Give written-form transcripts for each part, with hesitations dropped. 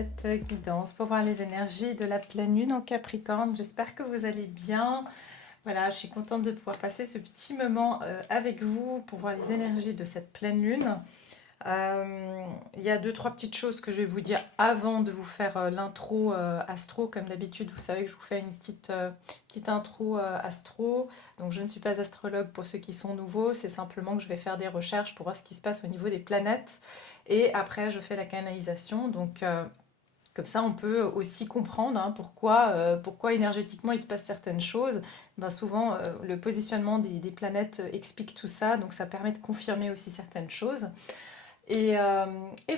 cette guidance pour voir les énergies de la pleine lune en Capricorne. J'espère que vous allez bien. Voilà, je suis contente de pouvoir passer ce petit moment avec vous pour voir les énergies de cette pleine lune. Il y a deux, trois petites choses que je vais vous dire avant de vous faire l'intro astro. Comme d'habitude, vous savez que je vous fais une petite intro astro. Donc, je ne suis pas astrologue pour ceux qui sont nouveaux. C'est simplement que je vais faire des recherches pour voir ce qui se passe au niveau des planètes. Et après, je fais la canalisation. Donc, comme ça, on peut aussi comprendre pourquoi énergétiquement il se passe certaines choses. Ben, souvent, le positionnement des planètes explique tout ça. Donc, ça permet de confirmer aussi certaines choses. Et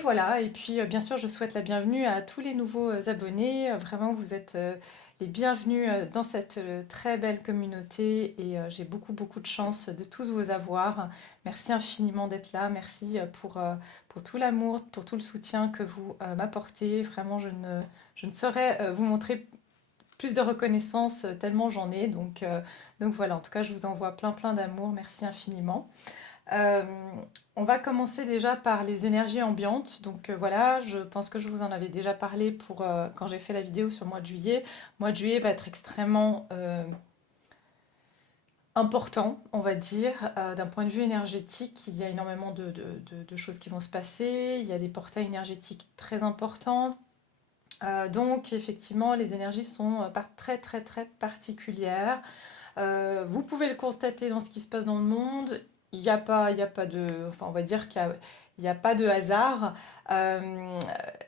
voilà, et puis bien sûr, je souhaite la bienvenue à tous les nouveaux abonnés. Vraiment, vous êtes les bienvenus dans cette très belle communauté et j'ai beaucoup, beaucoup de chance de tous vous avoir. Merci infiniment d'être là. Merci pour tout l'amour, pour tout le soutien que vous m'apportez. Vraiment, je ne saurais vous montrer plus de reconnaissance tellement j'en ai. Donc voilà, en tout cas, je vous envoie plein, plein d'amour. Merci infiniment. Euh, on va commencer déjà par les énergies ambiantes. Donc voilà, je pense que je vous en avais déjà parlé quand j'ai fait la vidéo sur le mois de juillet. Le mois de juillet va être extrêmement important, on va dire, d'un point de vue énergétique. Il y a énormément de choses qui vont se passer. Il y a des portails énergétiques très importants. Donc effectivement, les énergies sont très très très particulières. Vous pouvez le constater dans ce qui se passe dans le monde. Il y a pas de, enfin, on va dire il n'y a pas de hasard.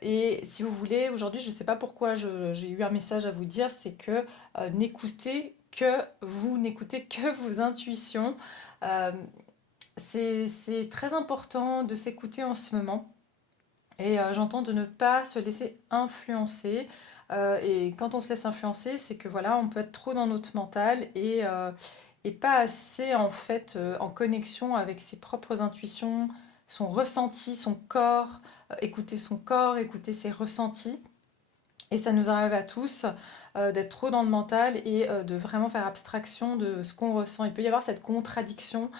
Et si vous voulez, aujourd'hui, je ne sais pas pourquoi j'ai eu un message à vous dire, c'est que n'écoutez que vos intuitions. Euh, c'est très important de s'écouter en ce moment. Et j'entends de ne pas se laisser influencer. Et quand on se laisse influencer, c'est que voilà, on peut être trop dans notre mental et pas assez en fait en connexion avec ses propres intuitions, son ressenti, écouter son corps, écouter ses ressentis. Et ça nous arrive à tous d'être trop dans le mental et de vraiment faire abstraction de ce qu'on ressent. Il peut y avoir cette contradiction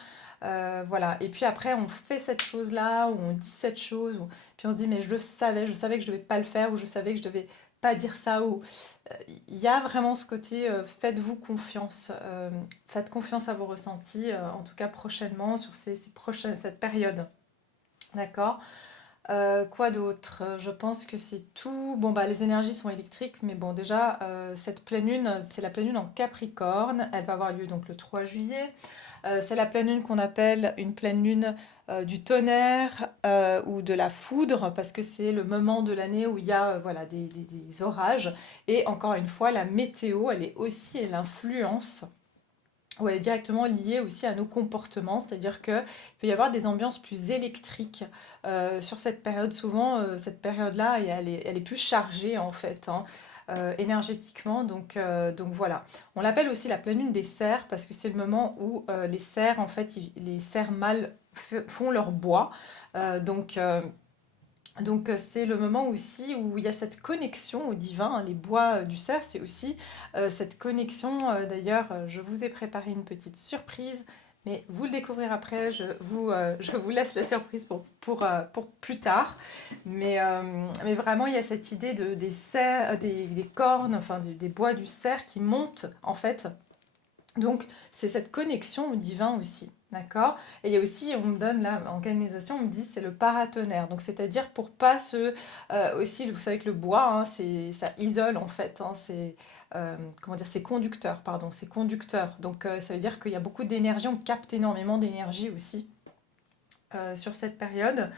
voilà. Et puis après, on fait cette chose-là, ou on dit cette chose, puis on se dit, mais je savais que je devais pas le faire, ou je savais que je devais pas dire ça, ou il y a vraiment ce côté, faites-vous confiance, faites confiance à vos ressentis, en tout cas prochainement, sur cette période. D'accord. Quoi d'autre? Je pense que c'est tout. Bon, bah, les énergies sont électriques, mais bon, déjà, cette pleine lune, c'est la pleine lune en Capricorne. Elle va avoir lieu donc le 3 juillet. C'est la pleine lune qu'on appelle une pleine lune du tonnerre ou de la foudre, parce que c'est le moment de l'année où il y a voilà, des orages. Et encore une fois, la météo, elle influence ou elle est directement liée aussi à nos comportements, c'est-à-dire qu'il peut y avoir des ambiances plus électriques sur cette période. Souvent, cette période-là, elle est plus chargée en fait, hein, énergétiquement. Donc voilà. On l'appelle aussi la pleine lune des cerfs parce que c'est le moment où les cerfs, en fait, les cerfs mâles font leur bois. Euh, donc, euh, donc c'est le moment aussi où il y a cette connexion au divin, hein. Les bois du cerf, c'est aussi cette connexion. D'ailleurs, je vous ai préparé une petite surprise, mais vous le découvrirez après. Je vous laisse la surprise pour plus tard. Mais vraiment, il y a cette idée des cerfs, des cornes, enfin des bois du cerf qui montent en fait. Donc, c'est cette connexion au divin aussi, d'accord? Et il y a aussi, on me donne là, en canalisation, on me dit c'est le paratonnerre. Donc, c'est-à-dire pour pas se... aussi, vous savez que le bois, hein, ça isole en fait, hein, comment dire, c'est conducteur, pardon, c'est conducteur. Donc, ça veut dire qu'il y a beaucoup d'énergie, on capte énormément d'énergie aussi sur cette période.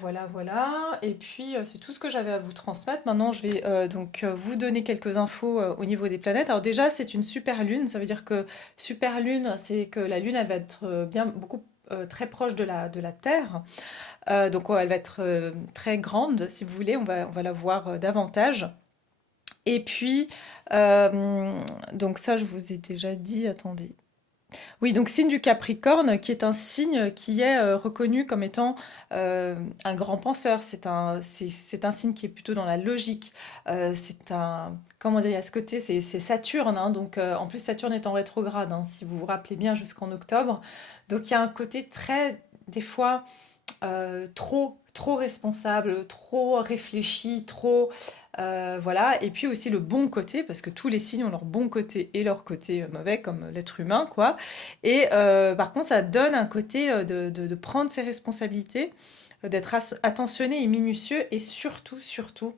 Voilà, voilà. Et puis, c'est tout ce que j'avais à vous transmettre. Maintenant, je vais vous donner quelques infos au niveau des planètes. Alors déjà, c'est une super lune. Ça veut dire que super lune, c'est que la lune, elle va être bien beaucoup très proche de la Terre. Donc, elle va être très grande, si vous voulez. On va la voir davantage. Et puis, donc ça, je vous ai déjà dit. Attendez. Oui, donc signe du Capricorne, qui est un signe qui est reconnu comme étant un grand penseur. C'est un signe qui est plutôt dans la logique. Comment dire, il y a ce côté, c'est Saturne, hein, donc en plus Saturne est en rétrograde, hein, si vous vous rappelez bien, jusqu'en octobre. Donc il y a un côté très, des fois, trop responsable, trop réfléchi, trop... voilà. Et puis aussi le bon côté, parce que tous les signes ont leur bon côté et leur côté mauvais, comme l'être humain, quoi. Et par contre, ça donne un côté de prendre ses responsabilités, d'être attentionné et minutieux, et surtout, surtout,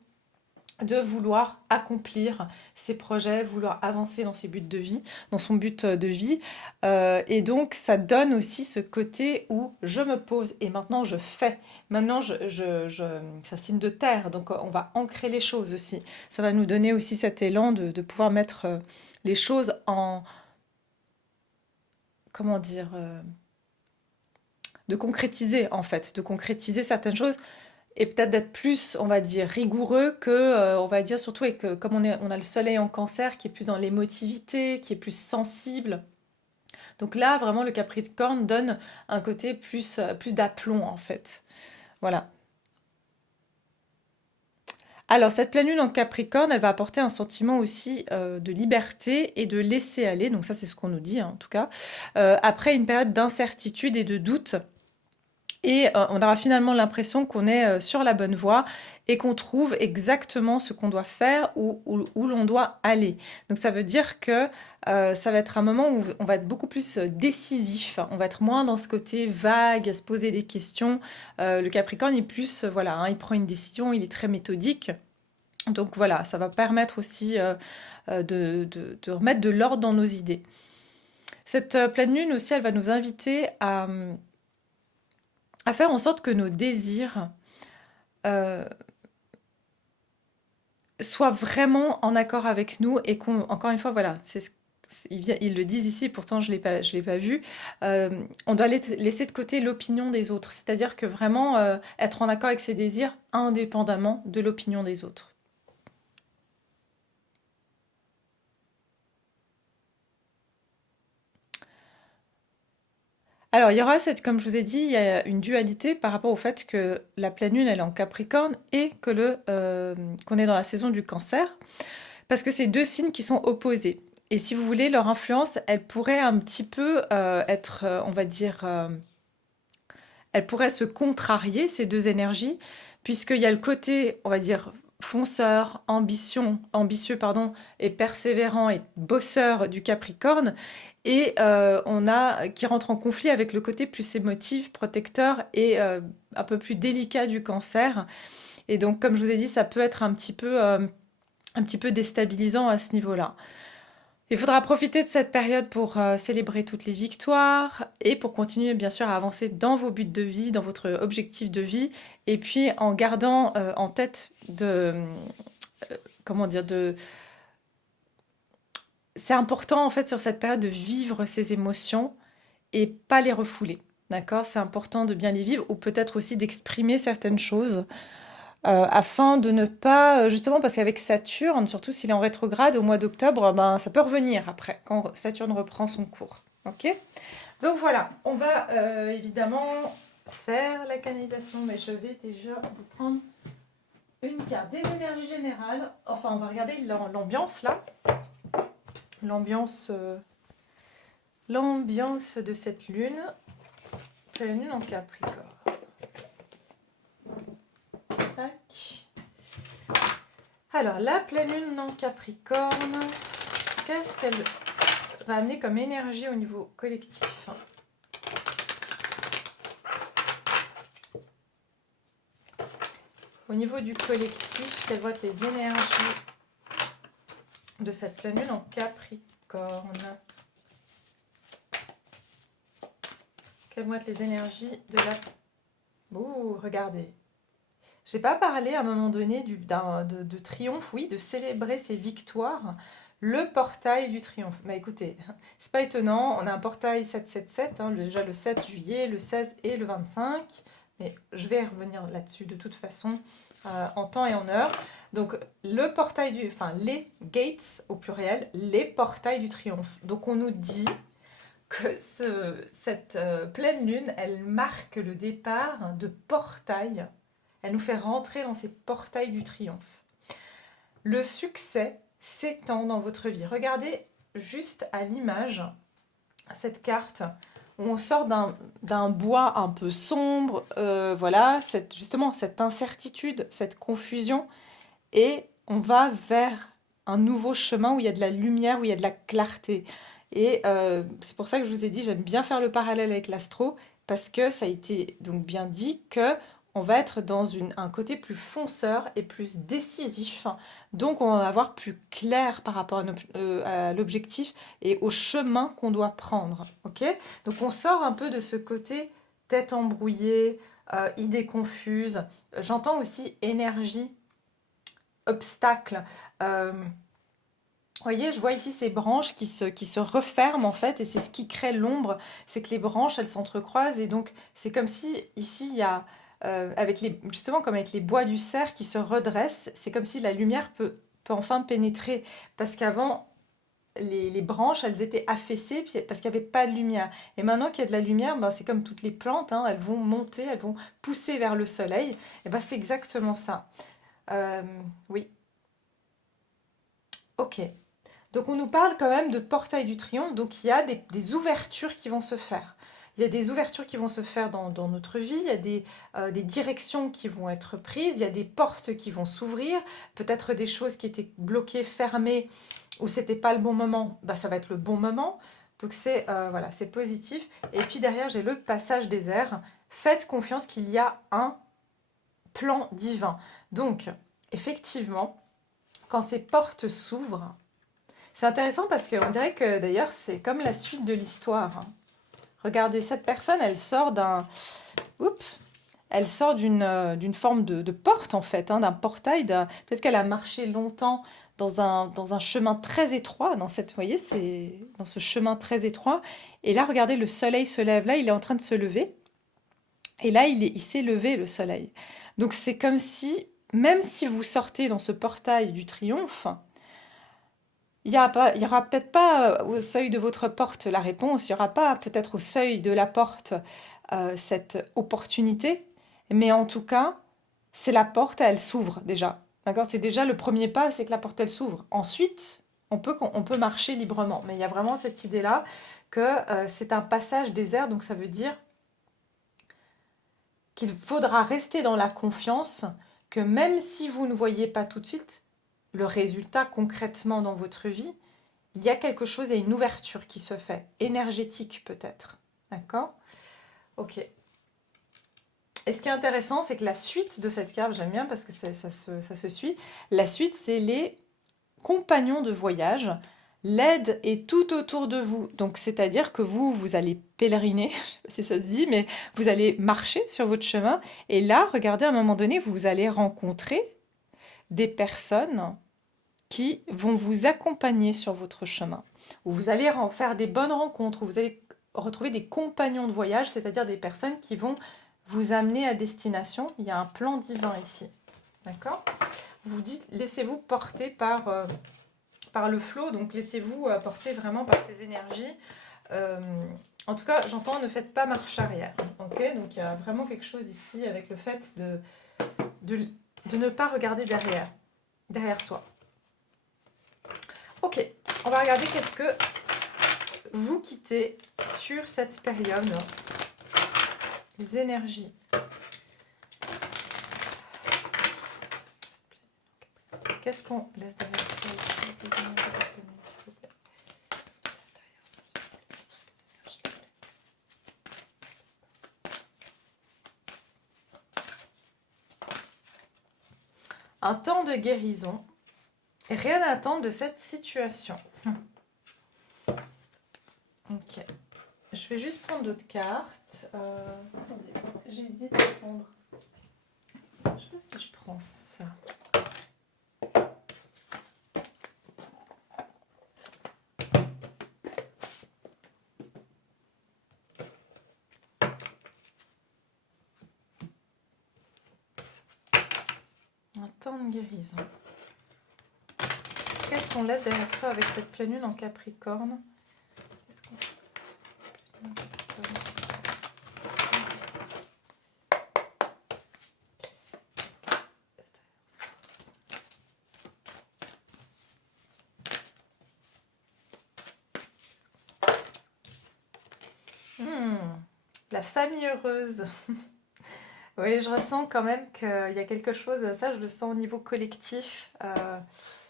de vouloir accomplir ses projets, vouloir avancer dans ses buts de vie, dans son but de vie. Et donc, ça donne aussi ce côté où je me pose et maintenant je fais. Maintenant, ça signe de terre, donc on va ancrer les choses aussi. Ça va nous donner aussi cet élan de pouvoir mettre les choses en... Comment dire de concrétiser, en fait, de concrétiser certaines choses et peut-être d'être plus, on va dire, rigoureux que, on va dire surtout, et que comme on a le soleil en cancer qui est plus dans l'émotivité, qui est plus sensible. Donc là, vraiment, le Capricorne donne un côté plus d'aplomb, en fait. Voilà. Alors, cette pleine lune en Capricorne, elle va apporter un sentiment aussi de liberté et de laisser aller. Donc ça, c'est ce qu'on nous dit, hein, en tout cas. Après une période d'incertitude et de doute. Et on aura finalement l'impression qu'on est sur la bonne voie et qu'on trouve exactement ce qu'on doit faire ou où l'on doit aller. Donc ça veut dire que ça va être un moment où on va être beaucoup plus décisif, on va être moins dans ce côté vague, à se poser des questions. Le Capricorne est plus, voilà, hein, il prend une décision, il est très méthodique. Donc voilà, ça va permettre aussi de remettre de l'ordre dans nos idées. Cette pleine lune aussi, elle va nous inviter à faire en sorte que nos désirs euh, soient vraiment en accord avec nous et qu'on, encore une fois, voilà, ils le disent ici, pourtant je l'ai pas vu. On doit laisser de côté l'opinion des autres, c'est-à-dire que vraiment être en accord avec ses désirs indépendamment de l'opinion des autres. Alors, il y aura comme je vous ai dit, il y a une dualité par rapport au fait que la pleine lune, elle est en Capricorne et qu'on est dans la saison du Cancer. Parce que c'est deux signes qui sont opposés. Et si vous voulez, leur influence, elle pourrait un petit peu être, on va dire, elle pourrait se contrarier, ces deux énergies, puisqu'il y a le côté, on va dire, fonceur, ambitieux, pardon, et persévérant et bosseur du Capricorne, et on a qui rentre en conflit avec le côté plus émotif, protecteur et un peu plus délicat du Cancer. Et donc, comme je vous ai dit, ça peut être un petit peu déstabilisant à ce niveau-là. Il faudra profiter de cette période pour célébrer toutes les victoires et pour continuer bien sûr à avancer dans vos buts de vie, dans votre objectif de vie, et puis en gardant en tête comment dire, c'est important en fait sur cette période de vivre ces émotions et pas les refouler. D'accord? C'est important de bien les vivre ou peut-être aussi d'exprimer certaines choses afin de ne pas, justement parce qu'avec Saturne, surtout s'il est en rétrograde au mois d'octobre, ben, ça peut revenir après, quand Saturne reprend son cours. Ok. Donc voilà, on va évidemment faire la canalisation, mais je vais déjà vous prendre une carte des énergies générales. Enfin, on va regarder l'ambiance là. L'ambiance l'ambiance de cette lune. La lune en Capricorne. Tac. Alors, la pleine lune en Capricorne, qu'est-ce qu'elle va amener comme énergie au niveau collectif? Au niveau du collectif, quelles vont être les énergies de cette pleine lune en Capricorne? Quelles vont être les énergies de la... Ouh, regardez. Je n'ai pas parlé à un moment donné de triomphe, oui, de célébrer ses victoires, le portail du triomphe. Bah écoutez, c'est pas étonnant, on a un portail 777, hein, déjà le 7 juillet, le 16 et le 25, mais je vais revenir là-dessus de toute façon en temps et en heure. Donc le portail enfin les gates au pluriel, les portails du triomphe. Donc on nous dit que cette pleine lune, elle marque le départ de portails. Elle nous fait rentrer dans ces portails du triomphe. Le succès s'étend dans votre vie. Regardez juste à l'image cette carte. on sort d'un bois un peu sombre, voilà, justement cette incertitude, cette confusion, et on va vers un nouveau chemin où il y a de la lumière, où il y a de la clarté. Et c'est pour ça que je vous ai dit, j'aime bien faire le parallèle avec l'astro, parce que ça a été donc bien dit que on va être dans un côté plus fonceur et plus décisif. Donc on va avoir plus clair par rapport à l'objectif et au chemin qu'on doit prendre. Ok? Donc on sort un peu de ce côté tête embrouillée, idées confuses. J'entends aussi énergie, obstacle. Vous voyez, je vois ici ces branches qui se referment en fait, et c'est ce qui crée l'ombre, c'est que les branches, elles s'entrecroisent, et donc c'est comme si ici, il y a, justement comme avec les bois du cerf qui se redressent, c'est comme si la lumière peut enfin pénétrer, parce qu'avant, les branches, elles étaient affaissées parce qu'il n'y avait pas de lumière. Et maintenant qu'il y a de la lumière, ben, c'est comme toutes les plantes, hein, elles vont monter, elles vont pousser vers le soleil, et ben, c'est exactement ça. Euh, oui, ok. Donc on nous parle quand même de portail du triomphe, donc il y a des ouvertures qui vont se faire. Il y a des ouvertures qui vont se faire dans notre vie, il y a des directions qui vont être prises, il y a des portes qui vont s'ouvrir, peut-être des choses qui étaient bloquées, fermées, ou c'était pas le bon moment, bah ça va être le bon moment. Donc c'est voilà, c'est positif. Et puis derrière, j'ai le passage des airs. Faites confiance qu'il y a un plan divin. Donc, effectivement, quand ces portes s'ouvrent, c'est intéressant parce qu'on dirait que d'ailleurs c'est comme la suite de l'histoire. Regardez, cette personne, elle sort oups, elle sort d'une forme de porte en fait, hein, d'un portail. Peut-être qu'elle a marché longtemps dans un chemin très étroit, vous voyez, c'est dans ce chemin très étroit. Et là, regardez, le soleil se lève. Là, il est en train de se lever. Et là, il s'est levé, le soleil. Donc c'est comme si, même si vous sortez dans ce portail du triomphe, il y aura peut-être pas au seuil de votre porte la réponse, il y aura pas peut-être au seuil de la porte cette opportunité, mais en tout cas, c'est la porte, elle s'ouvre déjà. D'accord? C'est déjà le premier pas, c'est que la porte, elle s'ouvre. Ensuite, on peut marcher librement. Mais il y a vraiment cette idée-là que c'est un passage désert, donc ça veut dire qu'il faudra rester dans la confiance que même si vous ne voyez pas tout de suite le résultat concrètement dans votre vie, il y a quelque chose, il y a une ouverture qui se fait, énergétique peut-être. D'accord? Ok. Et ce qui est intéressant, c'est que la suite de cette carte, j'aime bien parce que ça se suit, la suite, c'est les compagnons de voyage. L'aide est tout autour de vous. Donc, c'est-à-dire que vous allez pèleriner, je sais pas si ça se dit, mais vous allez marcher sur votre chemin. Et là, regardez, à un moment donné, vous allez rencontrer des personnes qui vont vous accompagner sur votre chemin, où vous allez faire des bonnes rencontres, où vous allez retrouver des compagnons de voyage, c'est-à-dire des personnes qui vont vous amener à destination. Il y a un plan divin ici. D'accord? Vous dites, laissez-vous porter par le flot, donc laissez-vous porter vraiment par ces énergies. Euh, en tout cas, j'entends, ne faites pas marche arrière. Ok? Donc il y a vraiment quelque chose ici avec le fait de ne pas regarder derrière soi. Ok, on va regarder qu'est-ce que vous quittez sur cette période. Les énergies. Qu'est-ce qu'on laisse derrière soi ici? Les énergies de la planète, s'il vous plaît. Un temps de guérison. Et rien à attendre de cette situation. Ok. Je vais juste prendre d'autres cartes. Attendez, j'hésite à prendre. Je sais pas si je prends ça. Un temps de guérison. Qu'est-ce qu'on laisse derrière soi avec cette pleine lune en Capricorne? Qu'est-ce qu'on laisse derrière soi? Hmm, la famille heureuse. Oui, je ressens quand même qu'il y a quelque chose, ça je le sens au niveau collectif.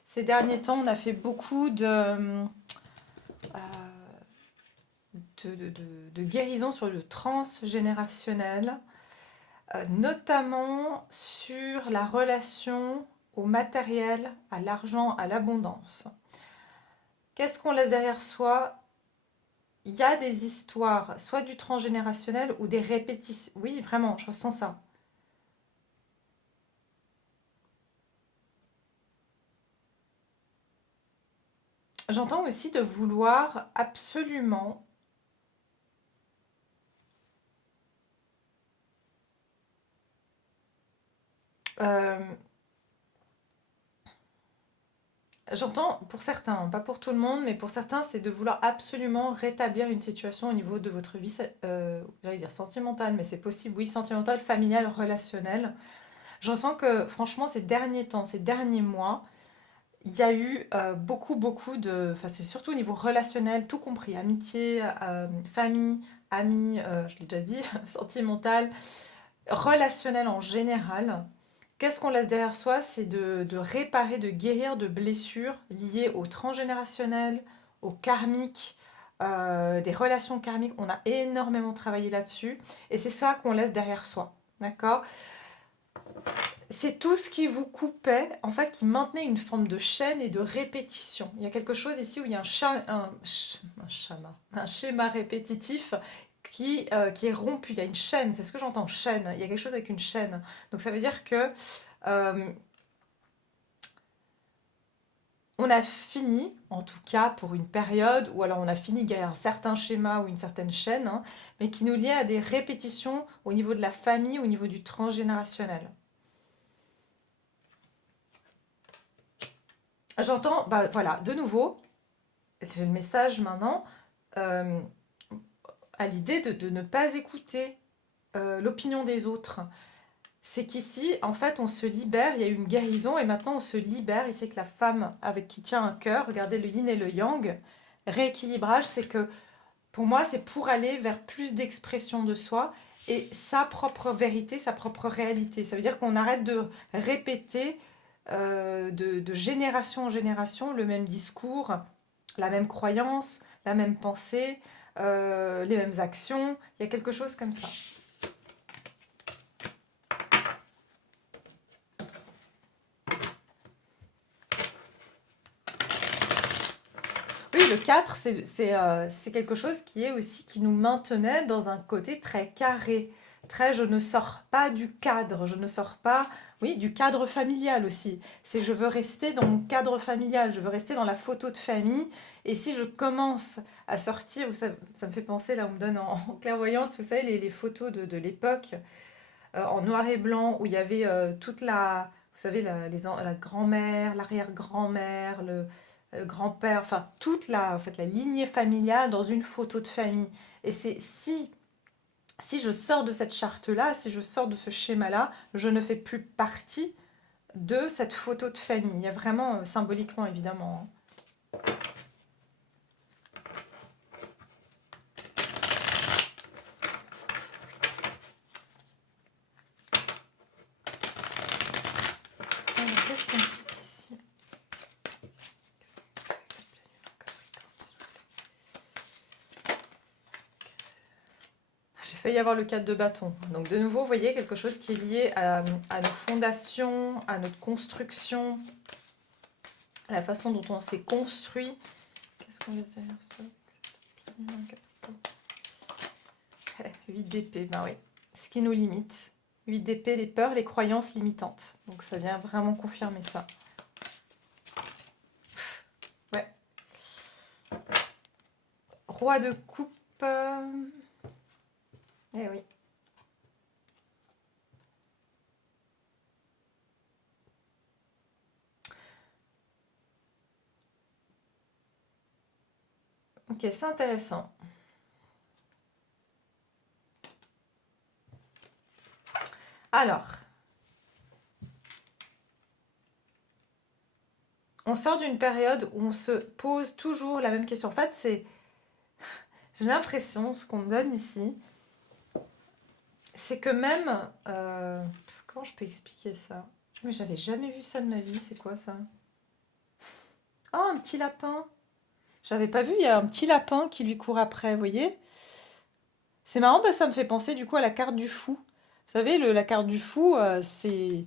Ces derniers temps, on a fait beaucoup de guérison sur le transgénérationnel, notamment sur la relation au matériel, à l'argent, à l'abondance. Qu'est-ce qu'on laisse derrière soi? Il y a des histoires, soit du transgénérationnel ou des répétitions. Oui, vraiment, je ressens ça. J'entends aussi de vouloir absolument. euh, J'entends pour certains, hein, pas pour tout le monde, mais pour certains, c'est de vouloir absolument rétablir une situation au niveau de votre vie, j'allais dire sentimentale, mais c'est possible, oui, sentimentale, familiale, relationnelle. Je ressens que, franchement, ces derniers temps, ces derniers mois, il y a eu beaucoup de. Enfin, c'est surtout au niveau relationnel, tout compris, amitié, famille, amis, je l'ai déjà dit, sentimental, relationnel en général. Qu'est-ce qu'on laisse derrière soi? C'est de réparer, de guérir de blessures liées au transgénérationnel, au karmique, des relations karmiques. On a énormément travaillé là-dessus et c'est ça qu'on laisse derrière soi. D'accord? C'est tout ce qui vous coupait, en fait, qui maintenait une forme de chaîne et de répétition. Il y a quelque chose ici où il y a un schéma répétitif qui est rompu. Il y a une chaîne, c'est ce que j'entends, chaîne. Il y a quelque chose avec une chaîne. Donc ça veut dire que euh, on a fini, en tout cas pour une période, ou alors on a fini qu'il y a un certain schéma ou une certaine chaîne, hein, mais qui nous liait à des répétitions au niveau de la famille, au niveau du transgénérationnel. J'entends, bah voilà, de nouveau, j'ai le message maintenant, euh, à l'idée de ne pas écouter l'opinion des autres. C'est qu'ici, en fait, on se libère, il y a eu une guérison et maintenant on se libère. Et c'est que la femme avec qui tient un cœur, regardez le yin et le yang, rééquilibrage, c'est que pour moi, c'est pour aller vers plus d'expression de soi et sa propre vérité, sa propre réalité. Ça veut dire qu'on arrête de répéter de génération en génération le même discours, la même croyance, la même pensée, les mêmes actions. Il y a quelque chose comme ça. Oui, le 4, c'est quelque chose qui est aussi qui nous maintenait dans un côté très carré, très je ne sors pas du cadre, je ne sors pas, oui, du cadre familial aussi. C'est je veux rester dans mon cadre familial, je veux rester dans la photo de famille. Et si je commence à sortir, ça me fait penser, là on me donne en clairvoyance, vous savez, les photos de l'époque, en noir et blanc, où il y avait toute la, vous savez, la grand-mère, l'arrière-grand-mère, le grand-père, enfin toute la, en fait, la lignée familiale dans une photo de famille. Et c'est si je sors de cette charte-là, si je sors de ce schéma-là, je ne fais plus partie de cette photo de famille. Il y a vraiment, symboliquement évidemment, hein. Alors, qu'est-ce qu'on quitte ici? J'ai failli avoir le 4 de bâton. Donc de nouveau, vous voyez, quelque chose qui est lié à nos fondations, à notre construction, à la façon dont on s'est construit. Qu'est-ce qu'on laisse derrière soi? 8 d'épée, ben oui. Ce qui nous limite. 8 d'épée, les peurs, les croyances limitantes. Donc ça vient vraiment confirmer ça. Ouais. Roi de coupe. Eh oui. Ok, c'est intéressant. Alors, on sort d'une période où on se pose toujours la même question. En fait, J'ai l'impression, ce qu'on me donne ici, c'est que même... comment je peux expliquer ça? Mais j'avais jamais vu ça de ma vie, c'est quoi ça? Oh, un petit lapin! J'avais pas vu, il y a un petit lapin qui lui court après, vous voyez? C'est marrant parce que ça me fait penser du coup à la carte du fou. Vous savez, la carte du fou, c'est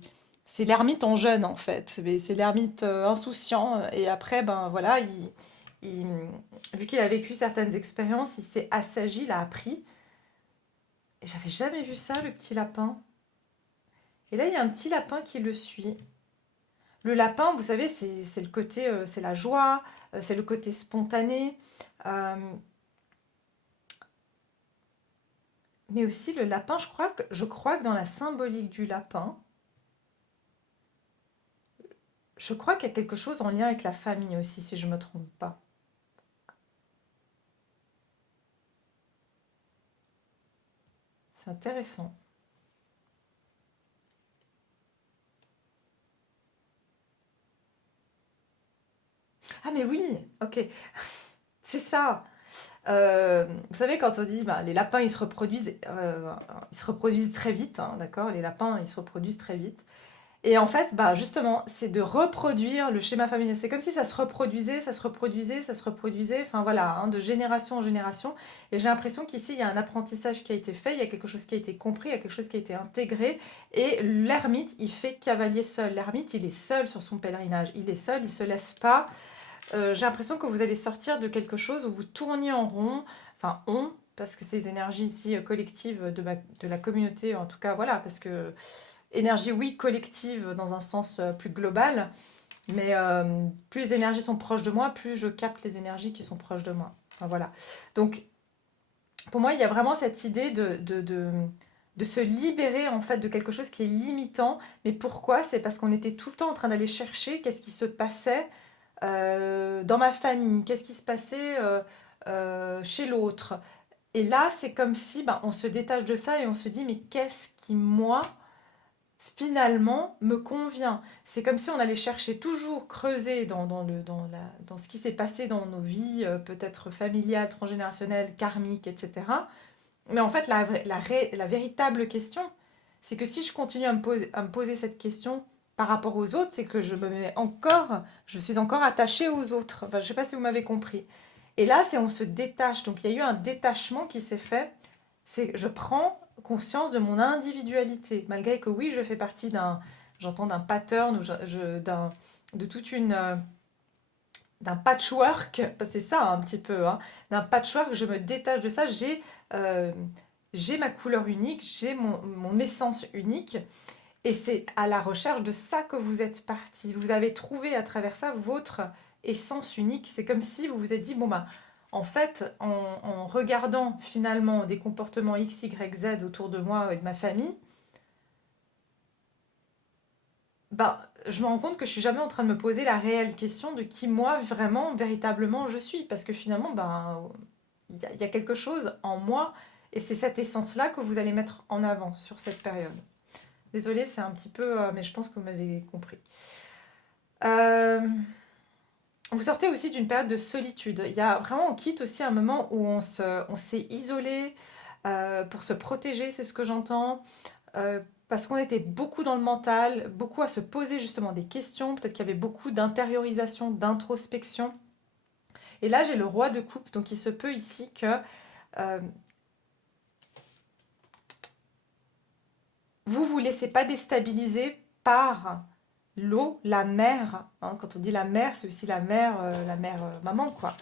l'ermite en jeune en fait. C'est l'ermite insouciant. Et après, ben voilà, il- vu qu'il a vécu certaines expériences, il s'est assagi, il a appris. Et j'avais jamais vu ça, le petit lapin. Et là, il y a un petit lapin qui le suit. Le lapin, vous savez, c'est le côté, c'est la joie, c'est le côté spontané. euh, mais aussi le lapin, je crois que dans la symbolique du lapin, je crois qu'il y a quelque chose en lien avec la famille aussi, si je ne me trompe pas. C'est intéressant. Ah mais oui, ok, c'est ça. Vous savez, quand on dit bah, les lapins, ils se reproduisent très vite, hein, d'accord? Les lapins, ils se reproduisent très vite. Et en fait, bah, justement, c'est de reproduire le schéma familial. C'est comme si ça se reproduisait, ça se reproduisait, ça se reproduisait, enfin voilà, hein, de génération en génération. Et j'ai l'impression qu'ici, il y a un apprentissage qui a été fait, il y a quelque chose qui a été compris, il y a quelque chose qui a été intégré. Et l'ermite, il fait cavalier seul. L'ermite, il est seul sur son pèlerinage. Il est seul, il se laisse pas. J'ai l'impression que vous allez sortir de quelque chose où vous tourniez en rond, enfin on, parce que ces énergies ici collectives de la communauté, en tout cas, voilà, parce que énergie, oui, collective dans un sens plus global, mais plus les énergies sont proches de moi, plus je capte les énergies qui sont proches de moi. Enfin, voilà. Donc, pour moi, il y a vraiment cette idée de se libérer en fait de quelque chose qui est limitant. Mais pourquoi? C'est parce qu'on était tout le temps en train d'aller chercher qu'est-ce qui se passait dans ma famille, qu'est-ce qui se passait chez l'autre. Et là, c'est comme si ben, on se détache de ça et on se dit, mais qu'est-ce qui, moi, finalement, me convient. C'est comme si on allait chercher toujours creuser dans ce qui s'est passé dans nos vies, peut-être familiales, transgénérationnelles, karmiques, etc. Mais en fait, la véritable question, c'est que si je continue à me poser cette question par rapport aux autres, c'est que je suis encore attachée aux autres. Enfin, je ne sais pas si vous m'avez compris. Et là, c'est on se détache. Donc, il y a eu un détachement qui s'est fait. C'est je prends conscience de mon individualité, malgré que oui, je fais partie j'entends d'un pattern ou de toute d'un patchwork, c'est ça un petit peu, hein, d'un patchwork, je me détache de ça, euh, j'ai ma couleur unique, j'ai mon essence unique, et c'est à la recherche de ça que vous êtes parti. Vous avez trouvé à travers ça votre essence unique. C'est comme si vous vous êtes dit, bon bah, en fait, en regardant finalement des comportements X, Y, Z autour de moi et de ma famille, bah, je me rends compte que je suis jamais en train de me poser la réelle question de qui moi vraiment, véritablement je suis. Parce que finalement, ben, il y a quelque chose en moi et c'est cette essence-là que vous allez mettre en avant sur cette période. Désolée, c'est un petit peu, mais je pense que vous m'avez compris. Euh, vous sortez aussi d'une période de solitude. Il y a vraiment, on quitte aussi un moment où on s'est isolé pour se protéger, c'est ce que j'entends. Parce qu'on était beaucoup dans le mental, beaucoup à se poser justement des questions. Peut-être qu'il y avait beaucoup d'intériorisation, d'introspection. Et là, j'ai le roi de coupe, donc il se peut ici que euh, vous vous laissez pas déstabiliser par l'eau, la mer. Hein. Quand on dit la mer, c'est aussi la mère maman, quoi.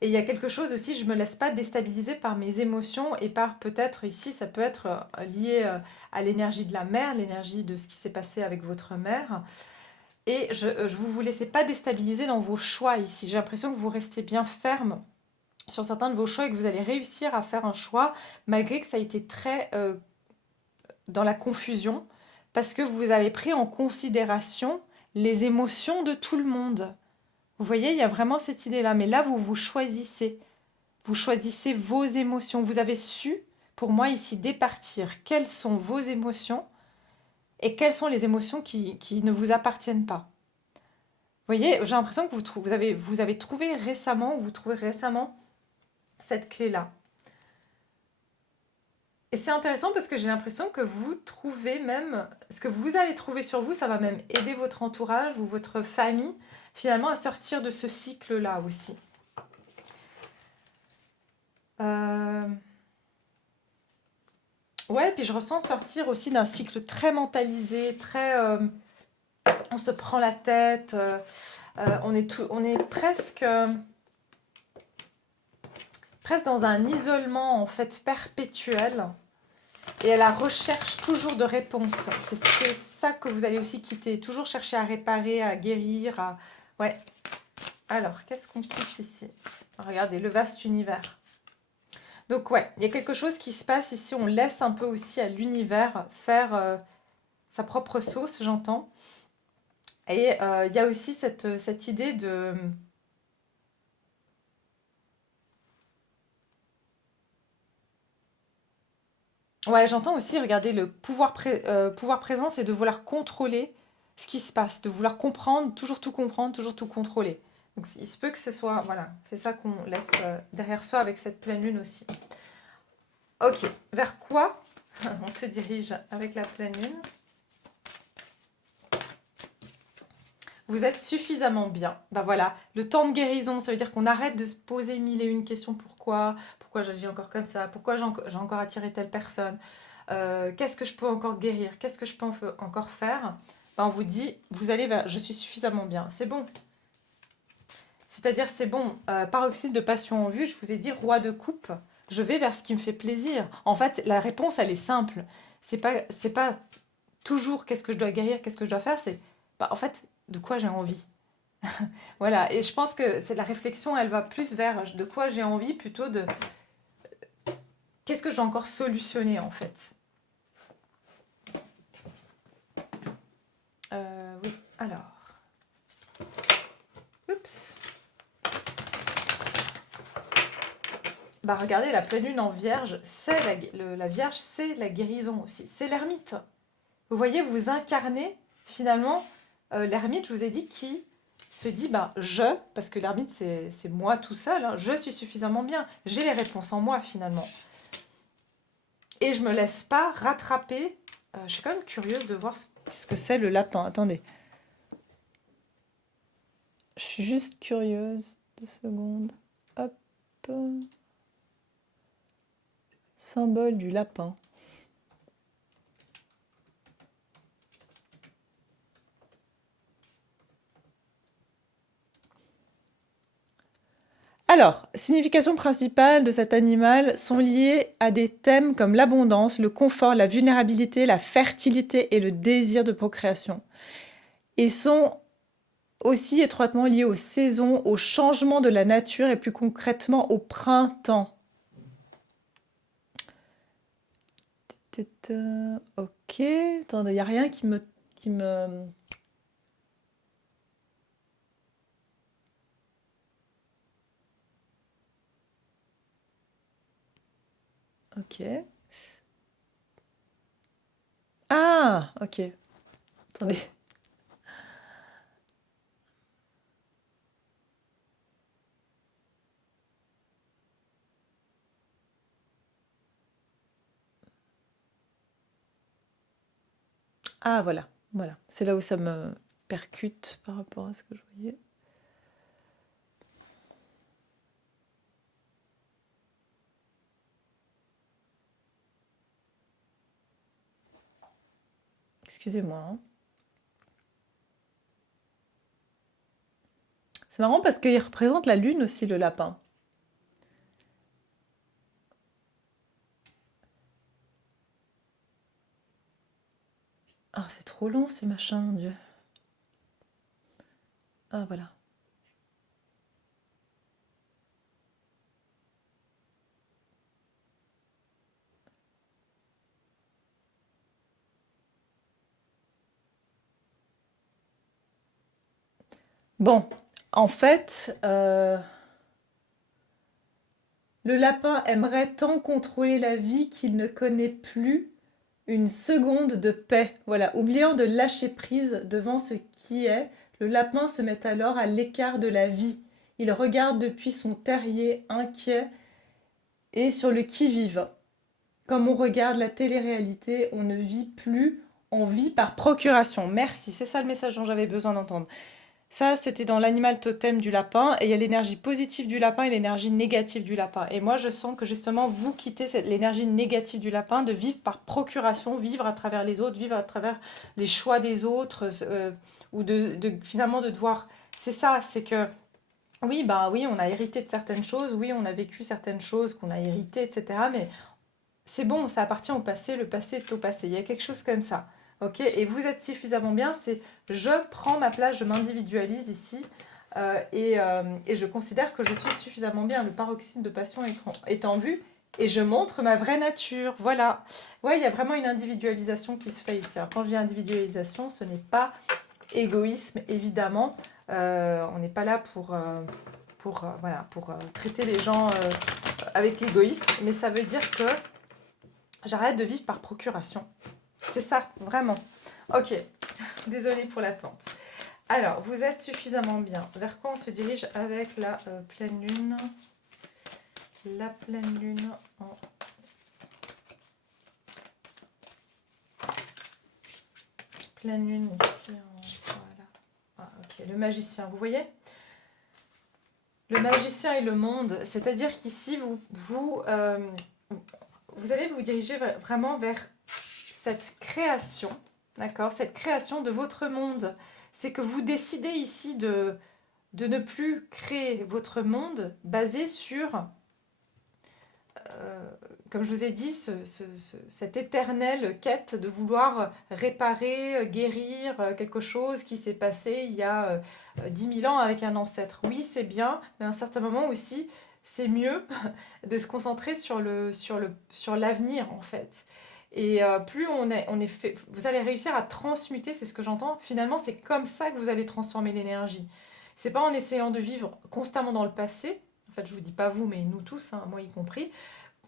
Et il y a quelque chose aussi, je me laisse pas déstabiliser par mes émotions et par peut-être ici, ça peut être lié à l'énergie de la mère, l'énergie de ce qui s'est passé avec votre mère. Et je vous laissez pas déstabiliser dans vos choix ici. J'ai l'impression que vous restez bien ferme sur certains de vos choix et que vous allez réussir à faire un choix malgré que ça a été très dans la confusion parce que vous avez pris en considération les émotions de tout le monde. Vous voyez, il y a vraiment cette idée-là. Mais là, vous choisissez. Vous choisissez vos émotions. Vous avez su, pour moi, ici, départir quelles sont vos émotions et quelles sont les émotions qui ne vous appartiennent pas. Vous voyez, j'ai l'impression que vous avez trouvé récemment, ou vous trouvez récemment cette clé-là. Et c'est intéressant parce que j'ai l'impression que vous trouvez même, ce que vous allez trouver sur vous, ça va même aider votre entourage ou votre famille finalement à sortir de ce cycle-là aussi. Euh, Ouais, puis je ressens sortir aussi d'un cycle très mentalisé, très... on se prend la tête, on est presque dans un isolement en fait perpétuel et à la recherche toujours de réponses. C'est ça que vous allez aussi quitter, toujours chercher à réparer, à guérir, à... Ouais. Alors, qu'est-ce qu'on pousse ici? Regardez, le vaste univers. Donc ouais, il y a quelque chose qui se passe ici, on laisse un peu aussi à l'univers faire sa propre sauce, j'entends. Et il y a aussi cette idée de... Ouais, j'entends aussi, regardez, le pouvoir présent, c'est de vouloir contrôler ce qui se passe, de vouloir comprendre, toujours tout contrôler. Donc il se peut que ce soit... Voilà, c'est ça qu'on laisse derrière soi avec cette pleine lune aussi. Ok, vers quoi on se dirige avec la pleine lune? Vous êtes suffisamment bien. Ben voilà, le temps de guérison, ça veut dire qu'on arrête de se poser mille et une questions. Pourquoi j'agis encore comme ça? Pourquoi j'ai encore attiré telle personne? Qu'est-ce que je peux encore guérir? Qu'est-ce que je peux encore faire? Ben, on vous dit, vous allez vers, je suis suffisamment bien. C'est bon. C'est-à-dire, c'est bon. Paroxysme de passion en vue, je vous ai dit, roi de coupe. Je vais vers ce qui me fait plaisir. En fait, la réponse, elle est simple. C'est pas toujours qu'est-ce que je dois guérir, qu'est-ce que je dois faire. C'est, bah, en fait, de quoi j'ai envie. Voilà, et je pense que c'est la réflexion, elle va plus vers de quoi j'ai envie plutôt de qu'est-ce que j'ai encore solutionné en fait. Oui, alors. Oups. Bah regardez, la pleine lune en vierge, c'est la vierge, c'est la guérison aussi. C'est l'ermite. Vous voyez, vous incarnez finalement l'ermite, je vous ai dit, qui se dit, bah parce que l'ermite c'est moi tout seul, hein, je suis suffisamment bien, j'ai les réponses en moi finalement. Et je me laisse pas rattraper. Je suis quand même curieuse de voir ce que c'est le lapin. Attendez. Je suis juste curieuse. 2 secondes. Hop. Symbole du lapin. Alors, signification principale de cet animal sont liées à des thèmes comme l'abondance, le confort, la vulnérabilité, la fertilité et le désir de procréation. Ils sont aussi étroitement liés aux saisons, au changement de la nature et plus concrètement au printemps. Ok, attendez, il n'y a rien qui me... Ok. Ah, ok. Attendez. Ah, voilà. Voilà. C'est là où ça me percute par rapport à ce que je voyais. Excusez-moi, hein. C'est marrant parce qu'il représente la lune aussi, le lapin. Ah, c'est trop long ces machins, mon Dieu. Ah, voilà. Bon, en fait, le lapin aimerait tant contrôler la vie qu'il ne connaît plus une seconde de paix. Voilà, oubliant de lâcher prise devant ce qui est, le lapin se met alors à l'écart de la vie. Il regarde depuis son terrier inquiet et sur le qui-vive. comme on regarde la télé-réalité, on ne vit plus, on vit par procuration. Merci, c'est ça le message dont j'avais besoin d'entendre. Ça, c'était dans l'animal totem du lapin, et il y a l'énergie positive du lapin et l'énergie négative du lapin. Et moi, je sens que justement, vous quittez l'énergie négative du lapin, de vivre par procuration, vivre à travers les autres, vivre à travers les choix des autres, ou finalement de devoir... C'est ça, c'est que oui, bah oui, on a hérité de certaines choses, oui, on a vécu certaines choses qu'on a héritées, etc. Mais c'est bon, ça appartient au passé, le passé est au passé. Il y a quelque chose comme ça. Ok? Et vous êtes suffisamment bien, c'est je prends ma place, je m'individualise ici et je considère que je suis suffisamment bien. Le paroxysme de passion est en vue et je montre ma vraie nature. Voilà. Ouais, il y a vraiment une individualisation qui se fait ici. Alors, quand je dis individualisation, ce n'est pas égoïsme, évidemment. On n'est pas là voilà, pour traiter les gens avec égoïsme, mais ça veut dire que j'arrête de vivre par procuration. C'est ça, vraiment. Ok, désolée pour l'attente. Alors, vous êtes suffisamment bien. Vers quoi on se dirige avec la pleine lune? La pleine lune en... Pleine lune ici en... Voilà. Ah, ok, le magicien, vous voyez? Le magicien et le monde, c'est-à-dire qu'ici, vous allez vous diriger vraiment vers cette création, d'accord? Cette création de votre monde. C'est que vous décidez ici de ne plus créer votre monde basé sur, comme je vous ai dit, cette éternelle quête de vouloir réparer, guérir quelque chose qui s'est passé il y a 10 000 ans avec un ancêtre. Oui, c'est bien, mais à un certain moment aussi, c'est mieux de se concentrer sur l'avenir en fait. Et plus on est fait, vous allez réussir à transmuter, c'est ce que j'entends. Finalement, c'est comme ça que vous allez transformer l'énergie. C'est pas en essayant de vivre constamment dans le passé. En fait, je vous dis pas vous, mais nous tous, hein, moi y compris.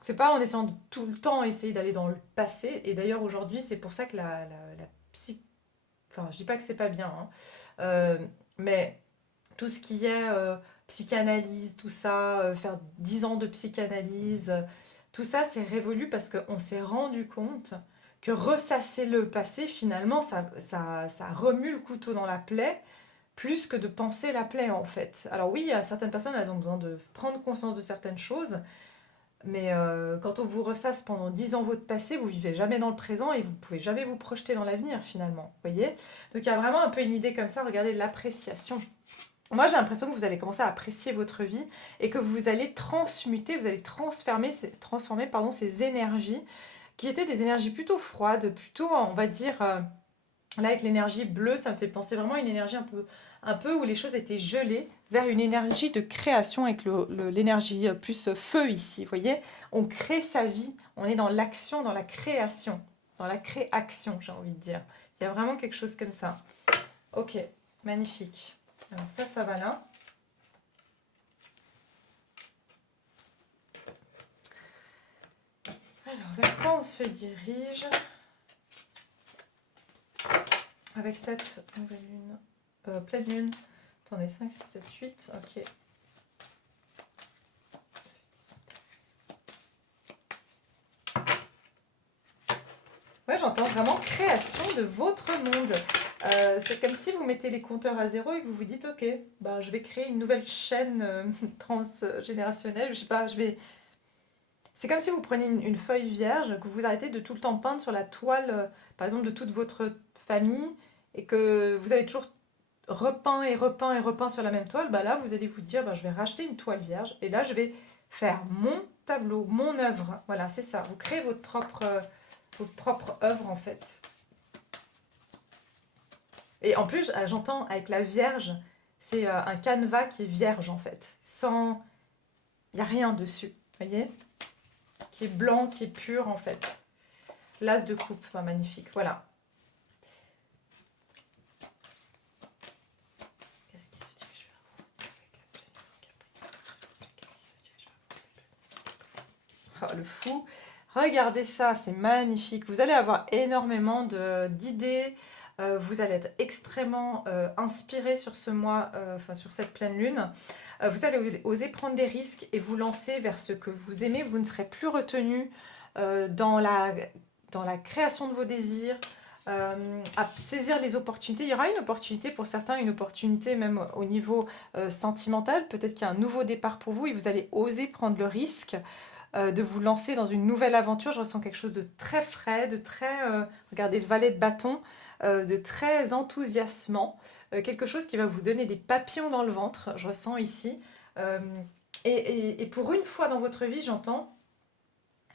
C'est pas en essayant de tout le temps essayer d'aller dans le passé. Et d'ailleurs, aujourd'hui, c'est pour ça que la psy... Enfin, je dis pas que c'est pas bien, hein. Euh, mais tout ce qui est psychanalyse, tout ça, faire 10 ans de psychanalyse, tout ça c'est révolu parce qu'on s'est rendu compte que ressasser le passé, finalement, ça remue le couteau dans la plaie plus que de penser la plaie en fait. Alors oui, il y a certaines personnes, elles ont besoin de prendre conscience de certaines choses, mais quand on vous ressasse pendant 10 ans votre passé, vous vivez jamais dans le présent et vous pouvez jamais vous projeter dans l'avenir finalement, vous voyez? Donc il y a vraiment un peu une idée comme ça, regardez l'appréciation. Moi, j'ai l'impression que vous allez commencer à apprécier votre vie et que vous allez transmuter, vous allez transformer pardon, ces énergies qui étaient des énergies plutôt froides, plutôt, on va dire, là avec l'énergie bleue, ça me fait penser vraiment à une énergie un peu où les choses étaient gelées, vers une énergie de création avec l'énergie plus feu ici, vous voyez? On crée sa vie, on est dans l'action, dans la création, j'ai envie de dire. Il y a vraiment quelque chose comme ça. Ok, magnifique. Alors ça va là. Alors, vers quoi on se dirige avec cette nouvelle lune, pleine lune? Attendez, 5, 6, 7, 8, ok. Ouais, j'entends vraiment création de votre monde. C'est comme si vous mettez les compteurs à zéro et que vous vous dites, ok, bah, je vais créer une nouvelle chaîne transgénérationnelle. Je sais pas, je vais... C'est comme si vous preniez une feuille vierge, que vous arrêtez de tout le temps peindre sur la toile, par exemple, de toute votre famille, et que vous avez toujours repeint et repeint et repeint sur la même toile. Bah là, vous allez vous dire, bah, je vais racheter une toile vierge, et là, je vais faire mon tableau, mon œuvre. Voilà, c'est ça. Vous créez votre propre œuvre, en fait. Et en plus, j'entends avec la vierge, c'est un canevas qui est vierge, en fait. Sans... Il n'y a rien dessus, vous voyez? Qui est blanc, qui est pur en fait. L'as de coupe, bah, magnifique, voilà. Qu'est-ce qui se dirige vers vous? Oh, le fou. Regardez ça, c'est magnifique. Vous allez avoir énormément d'idées. Vous allez être extrêmement inspiré sur ce mois, enfin sur cette pleine lune. Vous allez oser prendre des risques et vous lancer vers ce que vous aimez. Vous ne serez plus retenu dans la création de vos désirs, à saisir les opportunités. Il y aura une opportunité pour certains, une opportunité même au niveau sentimental. Peut-être qu'il y a un nouveau départ pour vous et vous allez oser prendre le risque de vous lancer dans une nouvelle aventure. Je ressens quelque chose de très frais, de très, regardez le valet de bâton, de très enthousiasmant, quelque chose qui va vous donner des papillons dans le ventre, je ressens ici. Euh, et pour une fois dans votre vie, j'entends,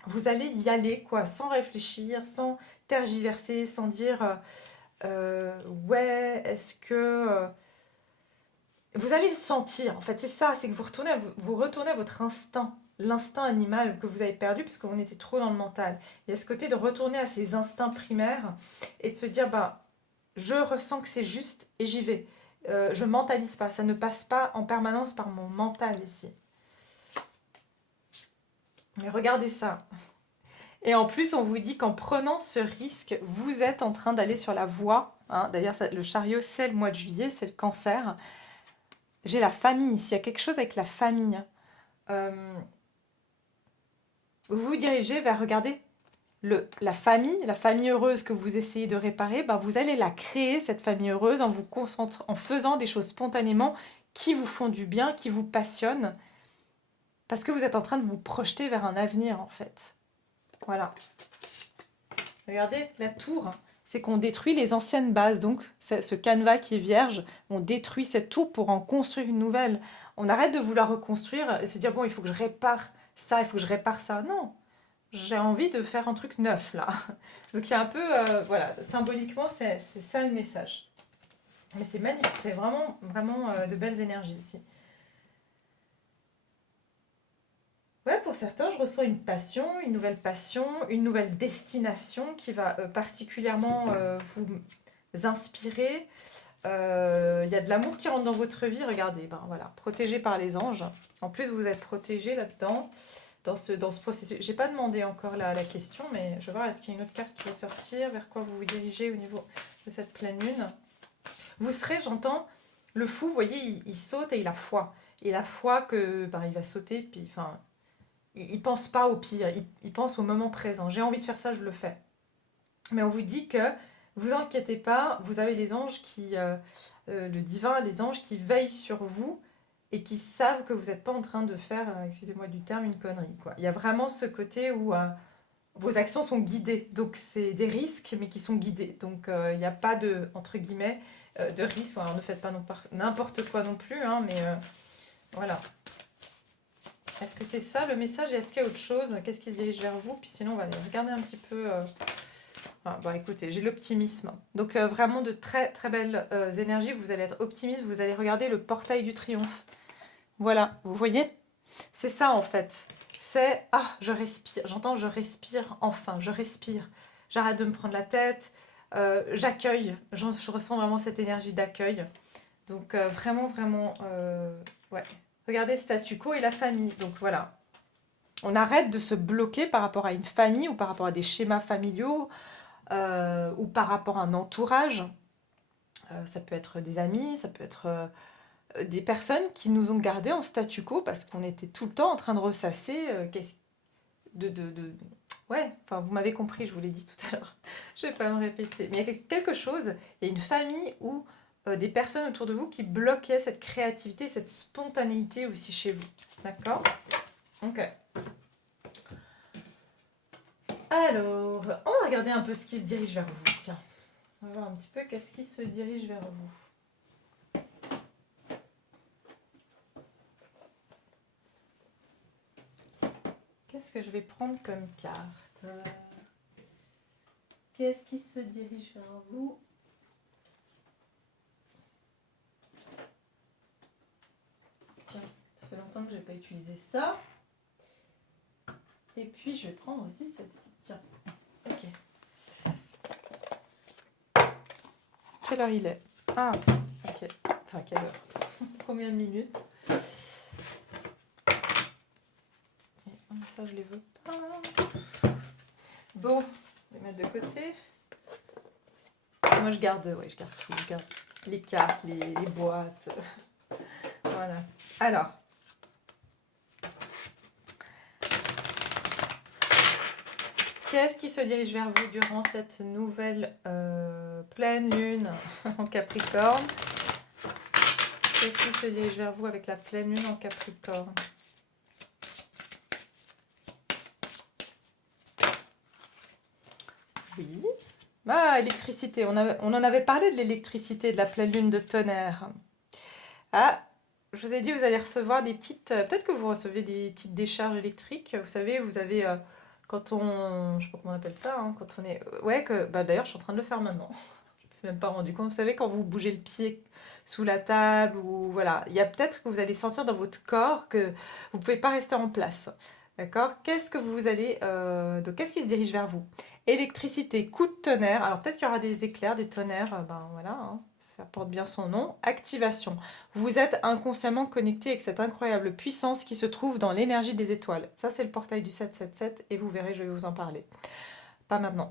vous allez y aller, quoi, sans réfléchir, sans tergiverser, sans dire ouais, est-ce que. Vous allez le sentir, en fait, c'est ça, c'est que vous retournez à votre instinct, l'instinct animal que vous avez perdu parce qu'on était trop dans le mental. Il y a ce côté de retourner à ses instincts primaires et de se dire, bah, je ressens que c'est juste et j'y vais. Je mentalise pas, ça ne passe pas en permanence par mon mental ici. Mais regardez ça. Et en plus, on vous dit qu'en prenant ce risque, vous êtes en train d'aller sur la voie. Hein. D'ailleurs, le chariot, c'est le mois de juillet, c'est le cancer. J'ai la famille ici, il y a quelque chose avec la famille. Euh, vous vous dirigez vers, regardez, la famille heureuse que vous essayez de réparer, ben vous allez la créer, cette famille heureuse, en vous concentrant, en faisant des choses spontanément qui vous font du bien, qui vous passionnent, parce que vous êtes en train de vous projeter vers un avenir, en fait. Voilà. Regardez, la tour, c'est qu'on détruit les anciennes bases. Donc, ce canevas qui est vierge, on détruit cette tour pour en construire une nouvelle. On arrête de vouloir reconstruire et se dire, bon, il faut que je répare ça, il faut que je répare ça. Non, j'ai envie de faire un truc neuf, là. Donc, il y a un peu, voilà, symboliquement, c'est ça le message. Mais c'est magnifique, c'est vraiment, vraiment de belles énergies ici. Ouais, pour certains, je ressens une nouvelle destination qui va particulièrement vous inspirer. Il y a de l'amour qui rentre dans votre vie, regardez, ben voilà, protégé par les anges. En plus, vous êtes protégé là-dedans, dans ce processus. J'ai pas demandé encore la question, mais je vais voir, est-ce qu'il y a une autre carte qui va sortir, vers quoi vous vous dirigez au niveau de cette pleine lune. Vous serez, j'entends, le fou, vous voyez, il saute et il a foi. Et la foi que, ben, il va sauter, puis enfin il pense pas au pire, il pense au moment présent. J'ai envie de faire ça, je le fais. Mais on vous dit que vous inquiétez pas, vous avez les anges le divin, les anges qui veillent sur vous et qui savent que vous n'êtes pas en train de faire, excusez-moi du terme, une connerie. Quoi. Il y a vraiment ce côté où vos actions sont guidées. Donc c'est des risques, mais qui sont guidés. Donc il n'y a pas de, entre guillemets, de risque. Alors ne faites pas n'importe quoi non plus, hein, mais voilà. Est-ce que c'est ça le message et est-ce qu'il y a autre chose? Qu'est-ce qui se dirige vers vous? Puis sinon, on va aller regarder un petit peu. Bon, écoutez, j'ai l'optimisme. Donc, vraiment de très très belles énergies. Vous allez être optimiste, vous allez regarder le portail du triomphe. Voilà, vous voyez? C'est ça en fait. C'est je respire. J'entends, je respire enfin, je respire. J'arrête de me prendre la tête. J'accueille. Je ressens vraiment cette énergie d'accueil. Donc, vraiment, vraiment, ouais. Regardez statu quo et la famille. Donc voilà, on arrête de se bloquer par rapport à une famille ou par rapport à des schémas familiaux ou par rapport à un entourage. Ça peut être des amis, ça peut être des personnes qui nous ont gardés en statu quo parce qu'on était tout le temps en train de ressasser. Ouais, enfin vous m'avez compris, je vous l'ai dit tout à l'heure. Je ne vais pas me répéter. Mais il y a quelque chose, il y a une famille où des personnes autour de vous qui bloquaient cette créativité, cette spontanéité aussi chez vous. D'accord? Ok. Alors, on va regarder un peu ce qui se dirige vers vous. Tiens, on va voir un petit peu qu'est-ce qui se dirige vers vous. Qu'est-ce que je vais prendre comme carte? Qu'est-ce qui se dirige vers vous? Tiens, ça fait longtemps que je n'ai pas utilisé ça. Et puis, je vais prendre aussi celle-ci. Tiens, ok. Quelle heure il est? Ah, ok. Enfin, quelle heure? Combien de minutes? Ça, je les veux pas. Bon, je vais mettre de côté. Moi, je garde tout. Je garde les cartes, les boîtes. Voilà. Alors. Qu'est-ce qui se dirige vers vous durant cette nouvelle pleine lune en Capricorne? Qu'est-ce qui se dirige vers vous avec la pleine lune en Capricorne? Oui. Ah, électricité. On en avait parlé de l'électricité, de la pleine lune de tonnerre. Ah, je vous ai dit, vous allez recevoir des petites... peut-être que vous recevez des petites décharges électriques. Vous savez, vous avez... quand on... Je sais pas comment on appelle ça, hein, quand on est... Ouais, que... Bah, d'ailleurs, je suis en train de le faire maintenant. Je me suis même pas rendu compte. Vous savez, quand vous bougez le pied sous la table, ou voilà, il y a peut-être que vous allez sentir dans votre corps que vous pouvez pas rester en place. D'accord? Qu'est-ce que vous allez... donc, qu'est-ce qui se dirige vers vous? Électricité, coup de tonnerre. Alors, peut-être qu'il y aura des éclairs, des tonnerres. Ben voilà, hein, ça porte bien son nom. Activation. Vous êtes inconsciemment connecté avec cette incroyable puissance qui se trouve dans l'énergie des étoiles. Ça, c'est le portail du 777 et vous verrez, je vais vous en parler. Pas maintenant.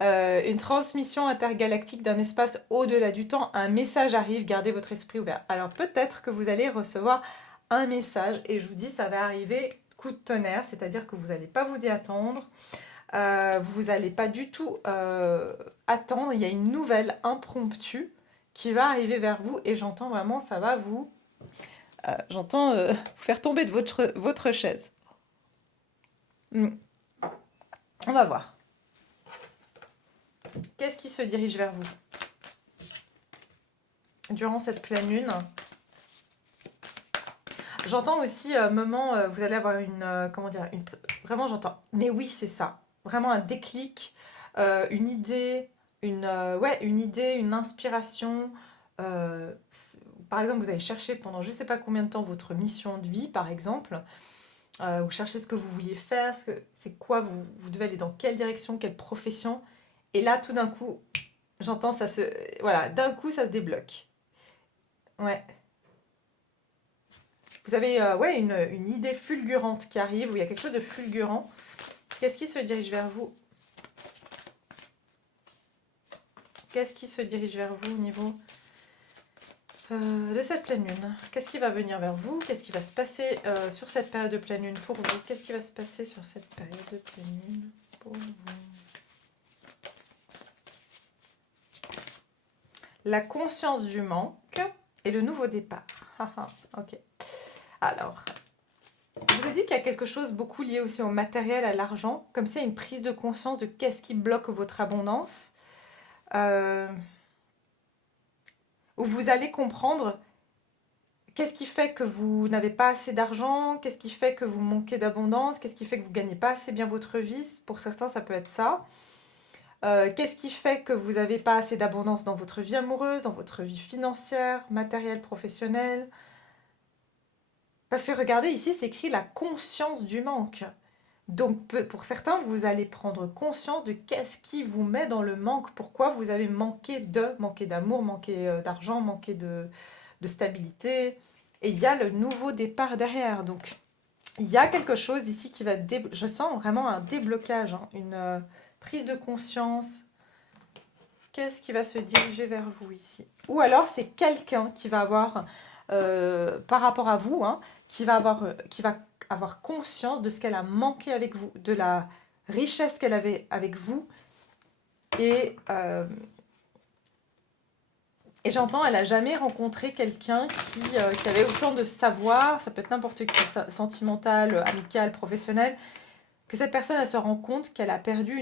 Une transmission intergalactique d'un espace au-delà du temps. Un message arrive, gardez votre esprit ouvert. Alors, peut-être que vous allez recevoir un message et je vous dis, ça va arriver coup de tonnerre, c'est-à-dire que vous n'allez pas vous y attendre. Vous n'allez pas du tout attendre. Il y a une nouvelle impromptue qui va arriver vers vous et j'entends vraiment, ça va vous... j'entends vous faire tomber de votre chaise. On va voir. Qu'est-ce qui se dirige vers vous durant cette pleine lune? J'entends aussi moment, vous allez avoir une... comment dire vraiment, j'entends... Mais oui, c'est ça. Vraiment un déclic, une idée, une idée, une inspiration. Euh, Par exemple, vous allez chercher pendant je ne sais pas combien de temps votre mission de vie, par exemple. Vous cherchez ce que vous vouliez faire, c'est quoi, vous devez aller dans quelle direction, quelle profession. Et là, tout d'un coup, j'entends ça se... Voilà, d'un coup, ça se débloque. Ouais. Vous avez ouais, une idée fulgurante qui arrive, où il y a quelque chose de fulgurant. Qu'est-ce qui se dirige vers vous? Qu'est-ce qui se dirige vers vous au niveau de cette pleine lune? Qu'est-ce qui va venir vers vous? Qu'est-ce qui va se passer sur cette période de pleine lune pour vous? Qu'est-ce qui va se passer sur cette période de pleine lune pour vous? La conscience du manque et le nouveau départ. Ok. Alors, je vous ai dit qu'il y a quelque chose beaucoup lié aussi au matériel, à l'argent, comme s'il y a une prise de conscience de qu'est-ce qui bloque votre abondance. Où vous allez comprendre qu'est-ce qui fait que vous n'avez pas assez d'argent, qu'est-ce qui fait que vous manquez d'abondance, qu'est-ce qui fait que vous ne gagnez pas assez bien votre vie. Pour certains, ça peut être ça. Qu'est-ce qui fait que vous n'avez pas assez d'abondance dans votre vie amoureuse, dans votre vie financière, matérielle, professionnelle. Parce que regardez, ici, c'est écrit la conscience du manque. Donc, pour certains, vous allez prendre conscience de qu'est-ce qui vous met dans le manque, pourquoi vous avez manqué d'amour, manqué d'argent, manqué de stabilité. Et il y a le nouveau départ derrière. Donc, il y a quelque chose ici qui va... Je sens vraiment un déblocage, hein, une prise de conscience. Qu'est-ce qui va se diriger vers vous ici? Ou alors, c'est quelqu'un qui va avoir, par rapport à vous, hein, qui va avoir conscience de ce qu'elle a manqué avec vous, de la richesse qu'elle avait avec vous. Et j'entends, elle n'a jamais rencontré quelqu'un qui avait autant de savoir, ça peut être n'importe qui, sentimental, amical, professionnel, que cette personne, elle se rend compte qu'elle a perdu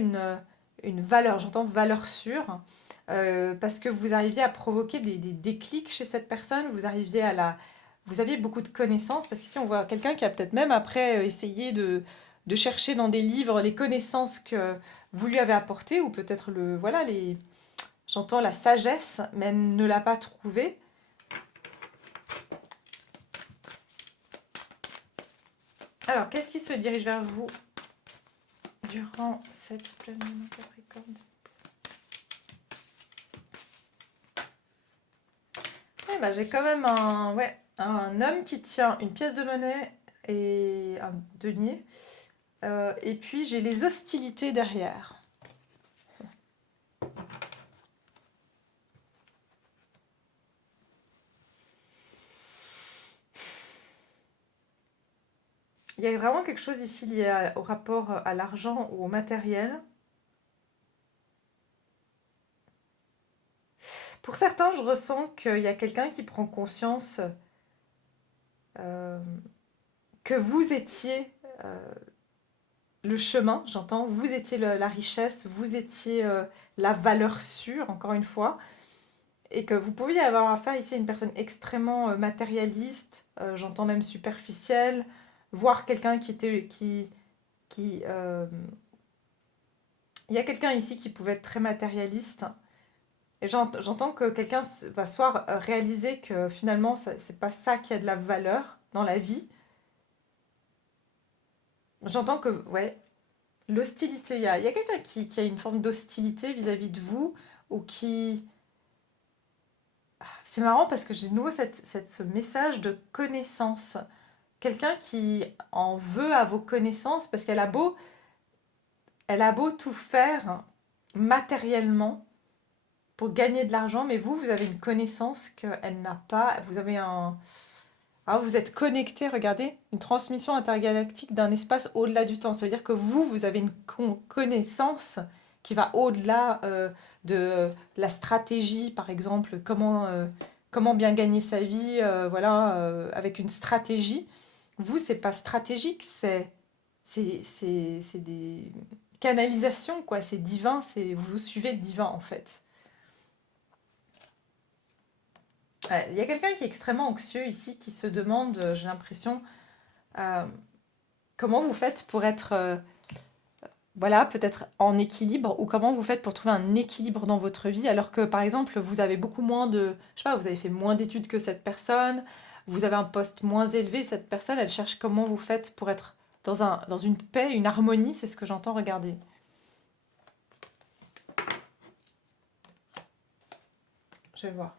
une valeur, j'entends valeur sûre, parce que vous arriviez à provoquer des déclics chez cette personne, vous aviez beaucoup de connaissances, parce qu'ici on voit quelqu'un qui a peut-être même après essayé de chercher dans des livres les connaissances que vous lui avez apportées, ou peut-être voilà, j'entends la sagesse, mais elle ne l'a pas trouvée. Alors, qu'est-ce qui se dirige vers vous durant cette pleine lune en Capricorne? Eh ben, j'ai quand même un homme qui tient une pièce de monnaie et un denier. Et puis j'ai les hostilités derrière. Il y a vraiment quelque chose ici lié au rapport à l'argent ou au matériel. Pour certains, je ressens qu'il y a quelqu'un qui prend conscience euh, que vous étiez le chemin, j'entends, vous étiez la richesse, vous étiez la valeur sûre, encore une fois, et que vous pouviez avoir affaire ici à une personne extrêmement matérialiste, j'entends même superficielle, voire quelqu'un qui il y a quelqu'un ici qui pouvait être très matérialiste. Et j'entends que quelqu'un va soit réaliser que finalement, c'est pas ça qui a de la valeur dans la vie. J'entends que, ouais, l'hostilité, il y a quelqu'un qui a une forme d'hostilité vis-à-vis de vous, ou qui... C'est marrant parce que j'ai de nouveau ce message de connaissance. Quelqu'un qui en veut à vos connaissances parce elle a beau tout faire matériellement pour gagner de l'argent, mais vous avez une connaissance qu'elle n'a pas. Vous avez un... Alors vous êtes connecté, regardez, une transmission intergalactique d'un espace au-delà du temps. Ça veut dire que vous avez une connaissance qui va au-delà de la stratégie, par exemple, comment bien gagner sa vie, voilà, avec une stratégie. Vous, c'est pas stratégique, c'est des canalisations, quoi. C'est divin, vous suivez le divin, en fait. Ouais, il y a quelqu'un qui est extrêmement anxieux ici, qui se demande, j'ai l'impression, euh, comment vous faites pour être, voilà, peut-être en équilibre, ou comment vous faites pour trouver un équilibre dans votre vie, alors que, par exemple, vous avez beaucoup moins de, je sais pas, vous avez fait moins d'études que cette personne, vous avez un poste moins élevé, cette personne, elle cherche comment vous faites pour être dans une paix, une harmonie, c'est ce que j'entends, regarder. Je vais voir.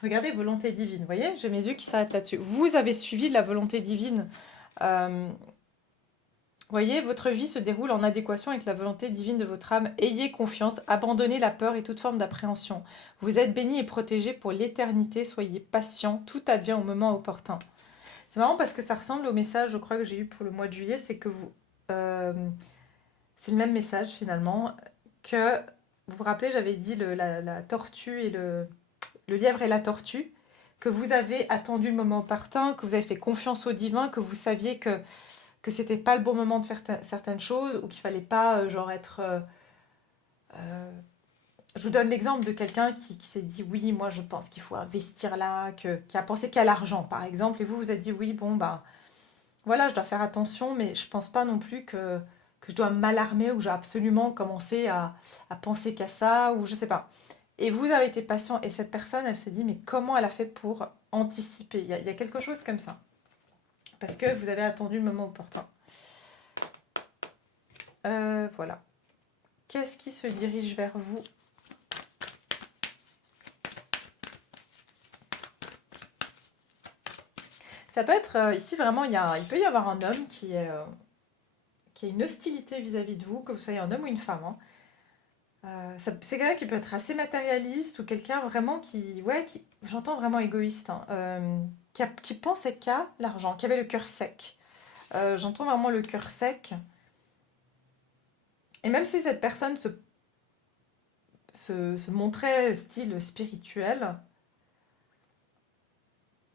Regardez, volonté divine. Vous voyez, j'ai mes yeux qui s'arrêtent là-dessus. Vous avez suivi la volonté divine. Euh, Voyez, votre vie se déroule en adéquation avec la volonté divine de votre âme. Ayez confiance, abandonnez la peur et toute forme d'appréhension. Vous êtes béni et protégé pour l'éternité. Soyez patient, tout advient au moment opportun. C'est marrant parce que ça ressemble au message, je crois, que j'ai eu pour le mois de juillet. C'est que euh, c'est le même message finalement. Que vous vous rappelez, j'avais dit la tortue et le lièvre et la tortue, que vous avez attendu le moment opportun, que vous avez fait confiance au divin, que vous saviez que c'était pas le bon moment de faire certaines choses, ou qu'il fallait pas genre être... euh, je vous donne l'exemple de quelqu'un qui s'est dit oui, moi je pense qu'il faut investir là, qui a pensé qu'à l'argent par exemple, et vous vous êtes dit oui, bon bah voilà, je dois faire attention, mais je pense pas non plus que je dois m'alarmer ou que je dois absolument commencer à penser qu'à ça, ou je sais pas. Et vous avez été patient, et cette personne, elle se dit, mais comment elle a fait pour anticiper? Il y a quelque chose comme ça. Parce que vous avez attendu le moment opportun. Voilà. Qu'est-ce qui se dirige vers vous? Ça peut être, ici vraiment, il peut y avoir un homme qui a une hostilité vis-à-vis de vous, que vous soyez un homme ou une femme, hein. C'est quelqu'un qui peut être assez matérialiste ou quelqu'un vraiment ouais, j'entends vraiment égoïste, hein, qui pensait qu'à l'argent, qui avait le cœur sec. J'entends vraiment le cœur sec. Et même si cette personne se montrait style spirituel,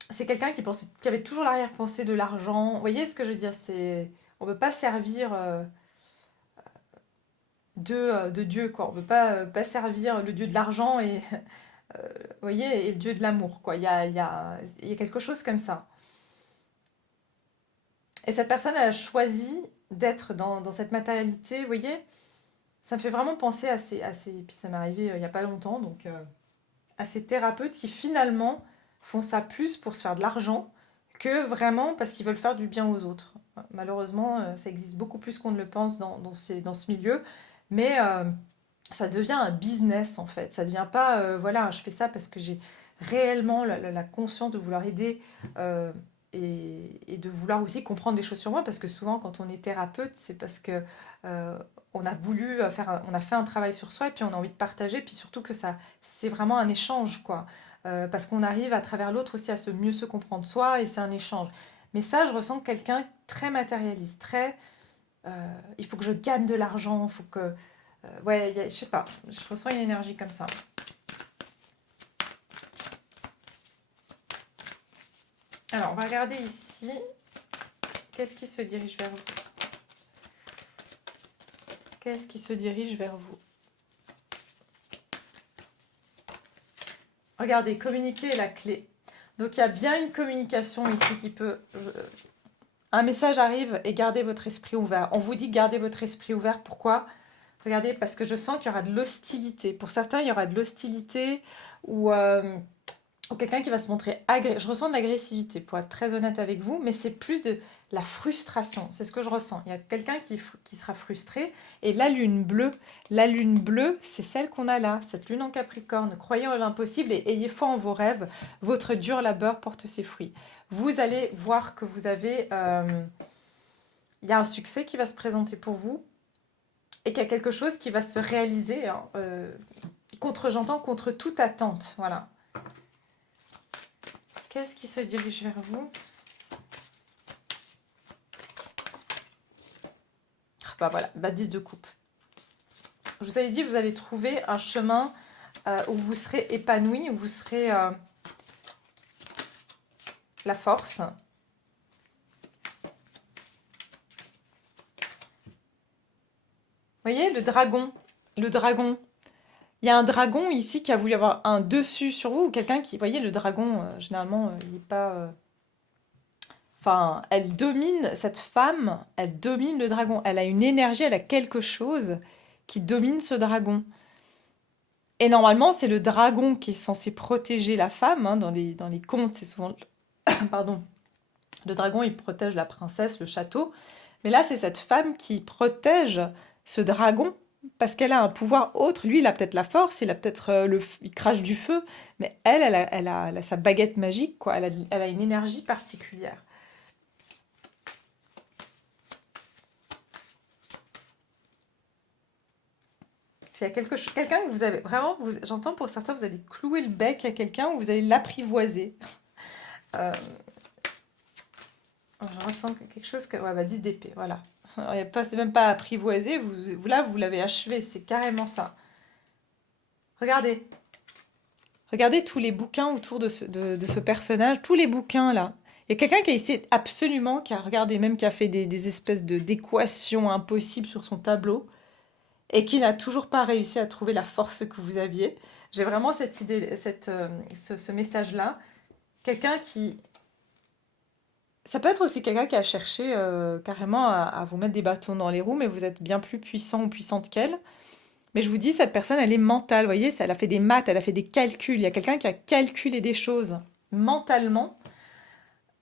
c'est quelqu'un qui avait toujours l'arrière-pensée de l'argent. Vous voyez ce que je veux dire? On ne veut pas servir de Dieu, quoi. On ne veut pas servir le Dieu de l'argent vous voyez, et le Dieu de l'amour, quoi. Il y a quelque chose comme ça. Et cette personne, elle a choisi d'être dans cette matérialité, vous voyez. Ça me fait vraiment penser puis ça m'est arrivé il n'y a pas longtemps, donc à ces thérapeutes qui finalement font ça plus pour se faire de l'argent que vraiment parce qu'ils veulent faire du bien aux autres. Malheureusement, ça existe beaucoup plus qu'on ne le pense dans ce milieu, mais ça devient un business en fait. Ça devient pas, voilà, je fais ça parce que j'ai réellement la conscience de vouloir aider et de vouloir aussi comprendre des choses sur moi, parce que souvent quand on est thérapeute, c'est parce que on a voulu on a fait un travail sur soi et puis on a envie de partager, puis surtout que ça, c'est vraiment un échange quoi. parce qu'on arrive à travers l'autre aussi à mieux se comprendre soi, et c'est un échange. Mais ça, je ressens quelqu'un très matérialiste, très il faut que je gagne de l'argent, il faut que... ouais, je sais pas, je ressens une énergie comme ça. Alors, on va regarder ici. Qu'est-ce qui se dirige vers vous? Qu'est-ce qui se dirige vers vous? Regardez, communiquer est la clé. Donc, il y a bien une communication ici qui peut... un message arrive et gardez votre esprit ouvert. On vous dit gardez votre esprit ouvert. Pourquoi? Regardez, parce que je sens qu'il y aura de l'hostilité. Pour certains, il y aura de l'hostilité ou quelqu'un qui va se montrer agressif. Je ressens de l'agressivité, pour être très honnête avec vous, mais c'est plus de la frustration. C'est ce que je ressens. Il y a quelqu'un qui sera frustré. Et la lune bleue, c'est celle qu'on a là, cette lune en Capricorne. Croyez en l'impossible et ayez foi en vos rêves. Votre dur labeur porte ses fruits. Vous allez voir que vous avez... il y a un succès qui va se présenter pour vous et qu'il y a quelque chose qui va se réaliser, hein, j'entends contre toute attente. Voilà. Qu'est-ce qui se dirige vers vous? Bah voilà, bah 10 de coupe. Je vous avais dit, vous allez trouver un chemin où vous serez épanoui, où vous serez la force. Vous voyez, le dragon. Le dragon. Il y a un dragon ici qui a voulu avoir un dessus sur vous, ou quelqu'un qui... Vous voyez, le dragon, généralement, il n'est pas... Enfin, elle domine, cette femme, elle domine le dragon. Elle a une énergie, elle a quelque chose qui domine ce dragon. Et normalement, c'est le dragon qui est censé protéger la femme. Hein, dans les contes, c'est souvent... Pardon. Le dragon, il protège la princesse, le château. Mais là, c'est cette femme qui protège ce dragon parce qu'elle a un pouvoir autre. Lui, il a peut-être la force, il a peut-être il crache du feu, mais elle a sa baguette magique, quoi. Elle a une énergie particulière. Il y a quelqu'un que vous avez vraiment, j'entends pour certains, vous allez clouer le bec à quelqu'un ou vous allez l'apprivoiser. Euh, je ressens quelque chose que, ouais, bah 10 d'épée, voilà. Alors, c'est même pas apprivoiser, là, vous l'avez achevé, c'est carrément ça. Regardez. Regardez tous les bouquins autour de ce personnage, tous les bouquins là. Il y a quelqu'un qui a essayé absolument, qui a regardé même, qui a fait des espèces d'équations impossibles sur son tableau et qui n'a toujours pas réussi à trouver la force que vous aviez. J'ai vraiment cette idée, ce message-là. Quelqu'un qui... Ça peut être aussi quelqu'un qui a cherché carrément à vous mettre des bâtons dans les roues, mais vous êtes bien plus puissant ou puissante qu'elle. Mais je vous dis, cette personne, elle est mentale. Vous voyez, elle a fait des maths, elle a fait des calculs. Il y a quelqu'un qui a calculé des choses mentalement.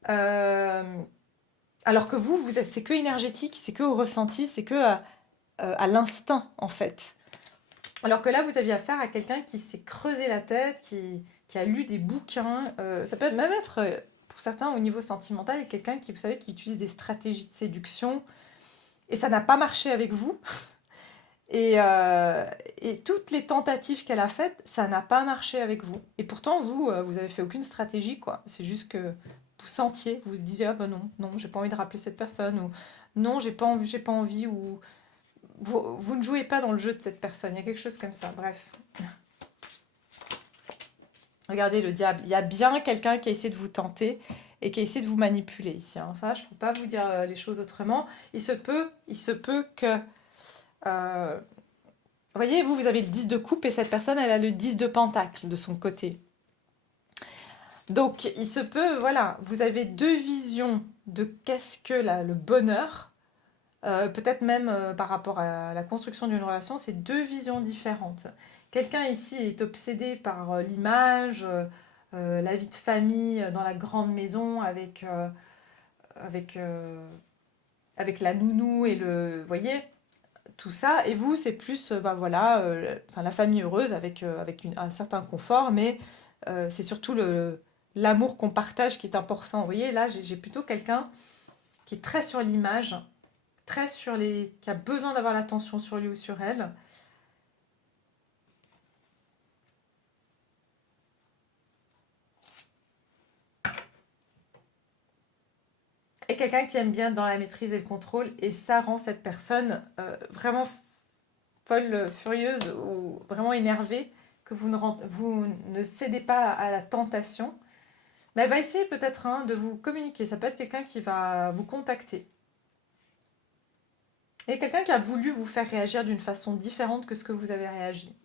euh, alors que c'est que énergétique, c'est que au ressenti, c'est que à l'instinct, en fait. Alors que là, vous aviez affaire à quelqu'un qui s'est creusé la tête, qui a lu des bouquins. Ça peut même être, pour certains, au niveau sentimental, quelqu'un qui, vous savez, qui utilise des stratégies de séduction. Et ça n'a pas marché avec vous. Et toutes les tentatives qu'elle a faites, ça n'a pas marché avec vous. Et pourtant, vous avez fait aucune stratégie, quoi. C'est juste que vous sentiez, vous vous disiez, ah ben non, non, j'ai pas envie de rappeler cette personne, ou non, j'ai pas envie, ou vous ne jouez pas dans le jeu de cette personne. Il y a quelque chose comme ça, bref. Regardez le diable, il y a bien quelqu'un qui a essayé de vous tenter et qui a essayé de vous manipuler ici. Hein. Ça, je ne peux pas vous dire les choses autrement. Il se peut que... vous voyez, vous avez le 10 de coupe et cette personne, elle a le 10 de pentacle de son côté. Donc, il se peut, voilà, vous avez deux visions de qu'est-ce que le bonheur, peut-être même par rapport à la construction d'une relation, c'est deux visions différentes. Quelqu'un ici est obsédé par l'image, la vie de famille dans la grande maison avec, avec la nounou et vous voyez, tout ça. Et vous, c'est plus, bah voilà, enfin, la famille heureuse avec un certain confort, mais c'est surtout l'amour qu'on partage qui est important. Vous voyez, là, j'ai plutôt quelqu'un qui est très sur l'image, très sur qui a besoin d'avoir l'attention sur lui ou sur elle. quelqu'un qui aime bien dans la maîtrise et le contrôle, et ça rend cette personne vraiment folle, furieuse ou vraiment énervée, que vous ne cédez pas à la tentation. Mais elle va essayer peut-être de vous communiquer. Ça peut être quelqu'un qui va vous contacter. Et quelqu'un qui a voulu vous faire réagir d'une façon différente que ce que vous avez réagi.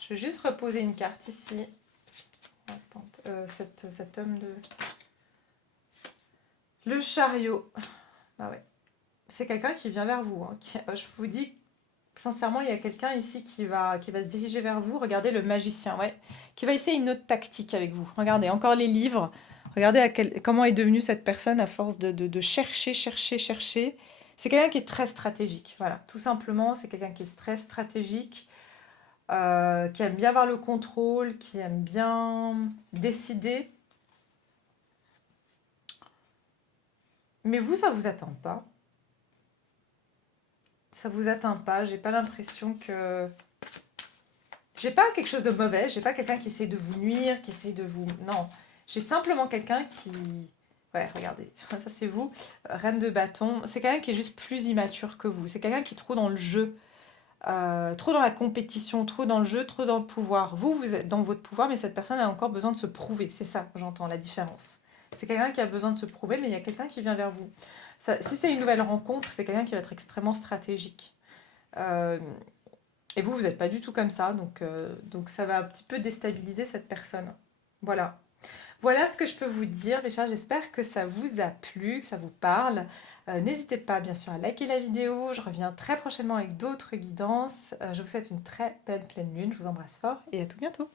Je vais juste reposer une carte ici. Cet homme de... Le chariot. Ah ouais. C'est quelqu'un qui vient vers vous. Je vous dis, sincèrement, il y a quelqu'un ici qui va se diriger vers vous. Regardez le magicien, ouais. Qui va essayer une autre tactique avec vous. Regardez, encore les livres. Regardez comment est devenue cette personne à force de chercher, chercher, chercher. C'est quelqu'un qui est très stratégique. Voilà, tout simplement, c'est quelqu'un qui est très stratégique, qui aime bien avoir le contrôle, qui aime bien décider. Mais vous, ça vous atteint pas. Ça vous atteint pas. J'ai pas l'impression que... J'ai pas quelque chose de mauvais. J'ai pas quelqu'un qui essaie de vous nuire, qui essaie de vous... Non. J'ai simplement quelqu'un qui... Ouais, regardez. Ça, c'est vous. Reine de bâton. C'est quelqu'un qui est juste plus immature que vous. C'est quelqu'un qui est trop dans le jeu. Trop dans la compétition, trop dans le jeu, trop dans le pouvoir. Vous êtes dans votre pouvoir, mais cette personne a encore besoin de se prouver. C'est ça, j'entends la différence. C'est quelqu'un qui a besoin de se prouver, mais il y a quelqu'un qui vient vers vous. Si c'est une nouvelle rencontre, c'est quelqu'un qui va être extrêmement stratégique. Euh, et vous n'êtes pas du tout comme ça, donc ça va un petit peu déstabiliser cette personne. Voilà. Voilà ce que je peux vous dire, mes chers. J'espère que ça vous a plu, que ça vous parle. N'hésitez pas, bien sûr, à liker la vidéo. Je reviens très prochainement avec d'autres guidances. Je vous souhaite une très belle pleine lune. Je vous embrasse fort et à tout bientôt.